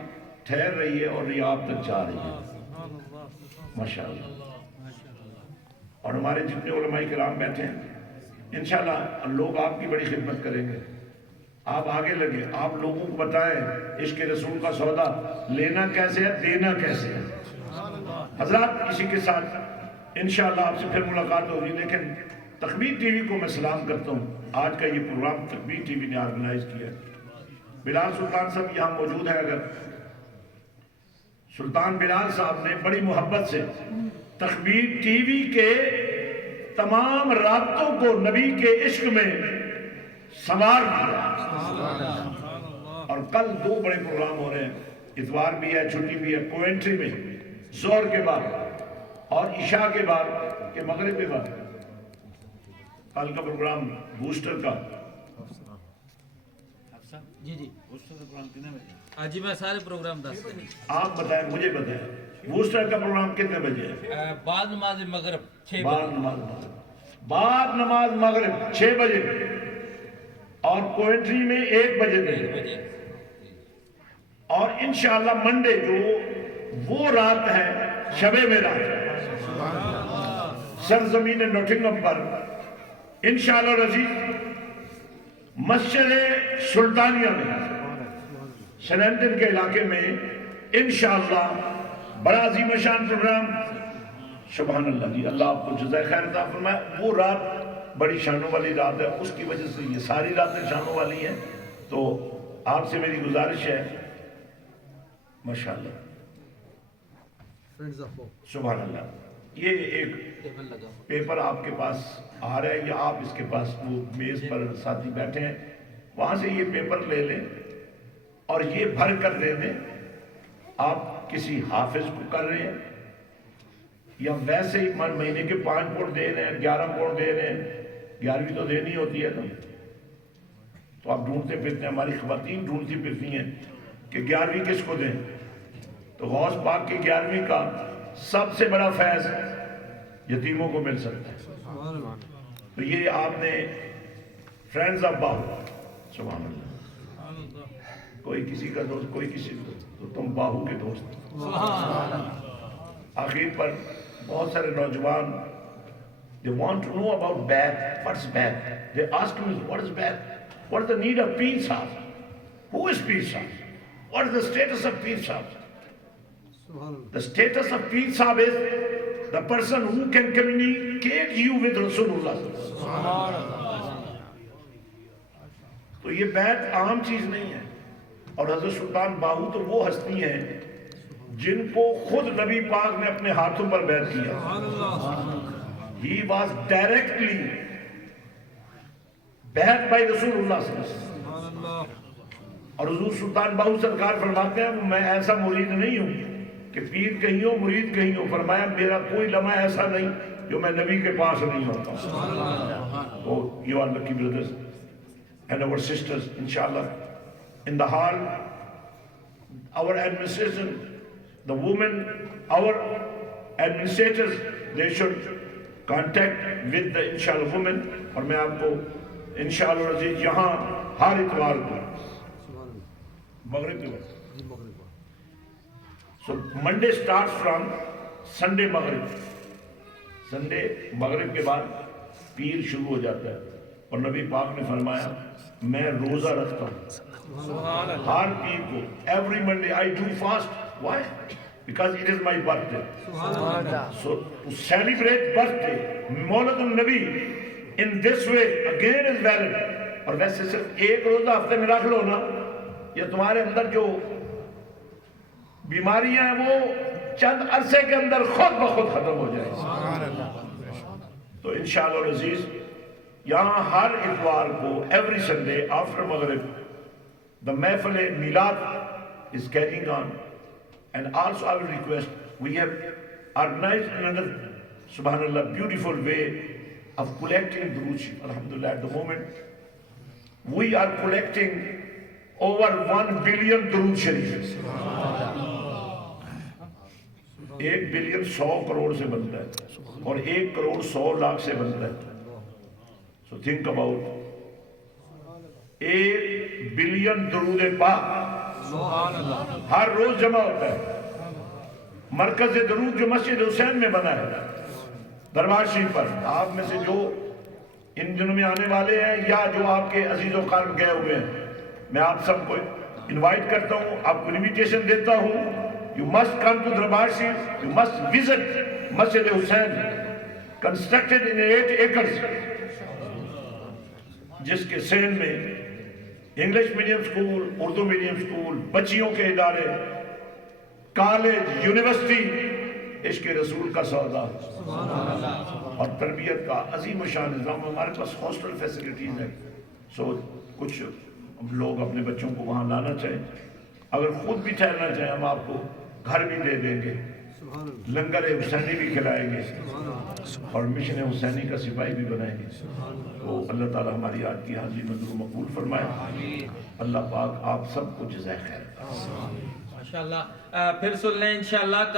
ٹھہر رہی ہے اور یہ آپ تک جا رہی ہے ماشاءاللہ. اور ہمارے جتنے علماء کرام بیٹھے ہیں انشاءاللہ لوگ آپ کی بڑی خدمت کریں گے. آپ آگے لگے، آپ لوگوں کو بتائیں عشق رسول کا سودا لینا کیسے ہے، دینا کیسے ہے. حضرات اسی کے ساتھ انشاءاللہ آپ سے پھر ملاقات ہوگی. لیکن تقوی ٹی وی کو میں سلام کرتا ہوں. آج کا یہ پروگرام تقوی ٹی وی نے آرگنائز کیا. بلال سلطان صاحب یہاں موجود ہے. اگر سلطان بلال صاحب نے بڑی محبت سے تقوی ٹی وی کے تمام رابطوں کو نبی کے عشق میں سنوار دیا. اور کل 2 بڑے پروگرام ہو رہے ہیں. اتوار بھی ہے، چھٹی بھی ہے. کوئنٹری میں ظہر کے بعد اور عشاء کے بعد کہ مغرب کے بعد کل کا پروگرام بوسٹر کا. جی آج میں سارے پروگرام دس دیں. آپ بتائیں، مجھے بتائیں بوسٹر کا پروگرام کتنے بجے ہے؟ بعد نماز مغرب 6 بجے. بعد نماز مغرب 6 بجے اور کوئنٹری میں 1 بجے. اور انشاءاللہ منڈے جو وہ رات ہے شب معراج، سرزمین نوٹنگم پر انشاءاللہ عزیز مسجد سلطانیہ میں سننٹن کے علاقے میں انشاءاللہ بڑا عظیم شان پروگرام. سبحان اللہ. جی اللہ آپ کو جزائے خیر عطا فرمائے. وہ رات بڑی شانوں والی رات ہے، اس کی وجہ سے یہ ساری راتیں شانوں والی ہیں. تو آپ سے میری گزارش ہے ماشاءاللہ. سبحان اللہ. یہ ایک پیپر آپ کے پاس آ رہا ہے یا آپ اس کے پاس وہ میز پر ساتھی بیٹھے ہیں، وہاں سے یہ پیپر لے لیں اور یہ بھر کر دے دیں. آپ کسی حافظ کو کر رہے ہیں یا ویسے ہی مہینے کے 5 پاؤنڈ دے رہے ہیں، 11 پاؤنڈ دے رہے ہیں، 11ویں تو دینی ہوتی ہے نا. تو آپ ڈھونڈتے پھرتے ہیں، ہماری خواتین ڈھونڈتی پھرتی ہیں کہ 11ویں کس کو دیں. تو غوث پاک کی 11ویں کا سب سے بڑا فیض یتیموں کو مل سکتا ہے. تو یہ آپ نے فرینڈز آف باہو، سبحان اللہ. کوئی کسی کا دوست، کوئی کسی کا، تو تم باہو کے دوست. آخر پر بہت سارے نوجوان they want to know about Ba'ath. What's Ba'ath? They ask me, what is Ba'ath? What is the need of Pir Sahib? Who is Pir Sahib? What is the status of Pir Sahib? The status of Pir Sahib is the person who can communicate you with Rasulullah. تو یہ بیعت عام چیز نہیں ہے. اور حضرت سلطان باہو تو وہ ہستی ہیں جن کو خود نبی پاک نے اپنے ہاتھوں پر بیعت کیا. He was directly بیعت by Rasulullah صلی اللہ علیہ وسلم. اور حضور سلطان باہو سرکار فرماتے ہیں میں ایسا مرید نہیں ہوں کہ پیر کہیں ہو مرید کہیں ہو. فرمایا میرا کوئی لمحہ ایسا نہیں جو میں نبی کے پاس نہیں ہوتا ہوں. You are lucky brothers and our sisters, inshallah. In the hall, our administration, the women, our administrators, they should contact with the inshallah women. اور میں آپ کو انشاءاللہ عزیز یہاں ہر اتوار کو مغرب کے وقت. So Monday starts from Sunday مغرب. Sunday مغرب کے بعد پیر شروع ہو جاتا ہے اور نبی پاک نے فرمایا میں روزہ رکھتا ہوں ہر پیر کو. Every Monday I do fast. Why? Because it is my birthday. So to celebrate birthday, Mawlid al-Nabi in this way again is valid. اور ویسے صرف ایک روزہ ہفتے میں رکھ لو نا, یہ تمہارے اندر جو بیماریاں ہیں وہ چند عرصے کے اندر خود بخود ختم ہو جائیں. تو انشاءاللہ العزیز یہاں ہر اتوار کو ایوری سنڈے آفٹر مغرب the محفل میلاد is carrying on. And also I will request, we have organized another subhanallah beautiful way of collecting Durood Sharif. Alhamdulillah, at the moment we are collecting over 1 billion Durood Sharif. 1 billion 100 crore سے بنتا ہے اور 1 crore 100 lakh سے بنتا ہے. So think about 1 billion درود پاک ہر روز جمع ہوتا ہے. مرکز درود جو مسجد حسین میں بنا ہے دربار شریف پر, آپ میں سے جو ان دنوں میں آنے والے ہیں یا جو آپ کے عزیز و قرب گئے ہوئے ہیں, میں آپ سب کو انوائٹ کرتا ہوں, آپ کو انویٹیشن دیتا ہوں. You must come to Darbar Sharif, you must visit Masjid Hussain, constructed in 8 acres, جس کے سین میں English medium school, Urdu medium school, بچیوں کے ادارے, کالج, یونیورسٹی, عشق رسول کا سودا اور تربیت کا عظیم شان نظام. ہمارے پاس ہاسٹل فیسلٹیز ہیں. سو کچھ لوگ اپنے بچوں کو وہاں لانا چاہیں, اگر خود بھی ٹھہرنا چاہیں ہم آپ کو گھر بھی دے دیں گے, لنگر حسینی بھی کھلائیں گے اور مشن حسینی کا سپاہی بھی بنائیں گے. تو اللہ تعالی ہماری آج کی حاضری منظور و مقبول فرمائے. اللہ پاک آپ سب کو جزائے خیر. ماشاءاللہ. پھر سن لیں انشاءاللہ.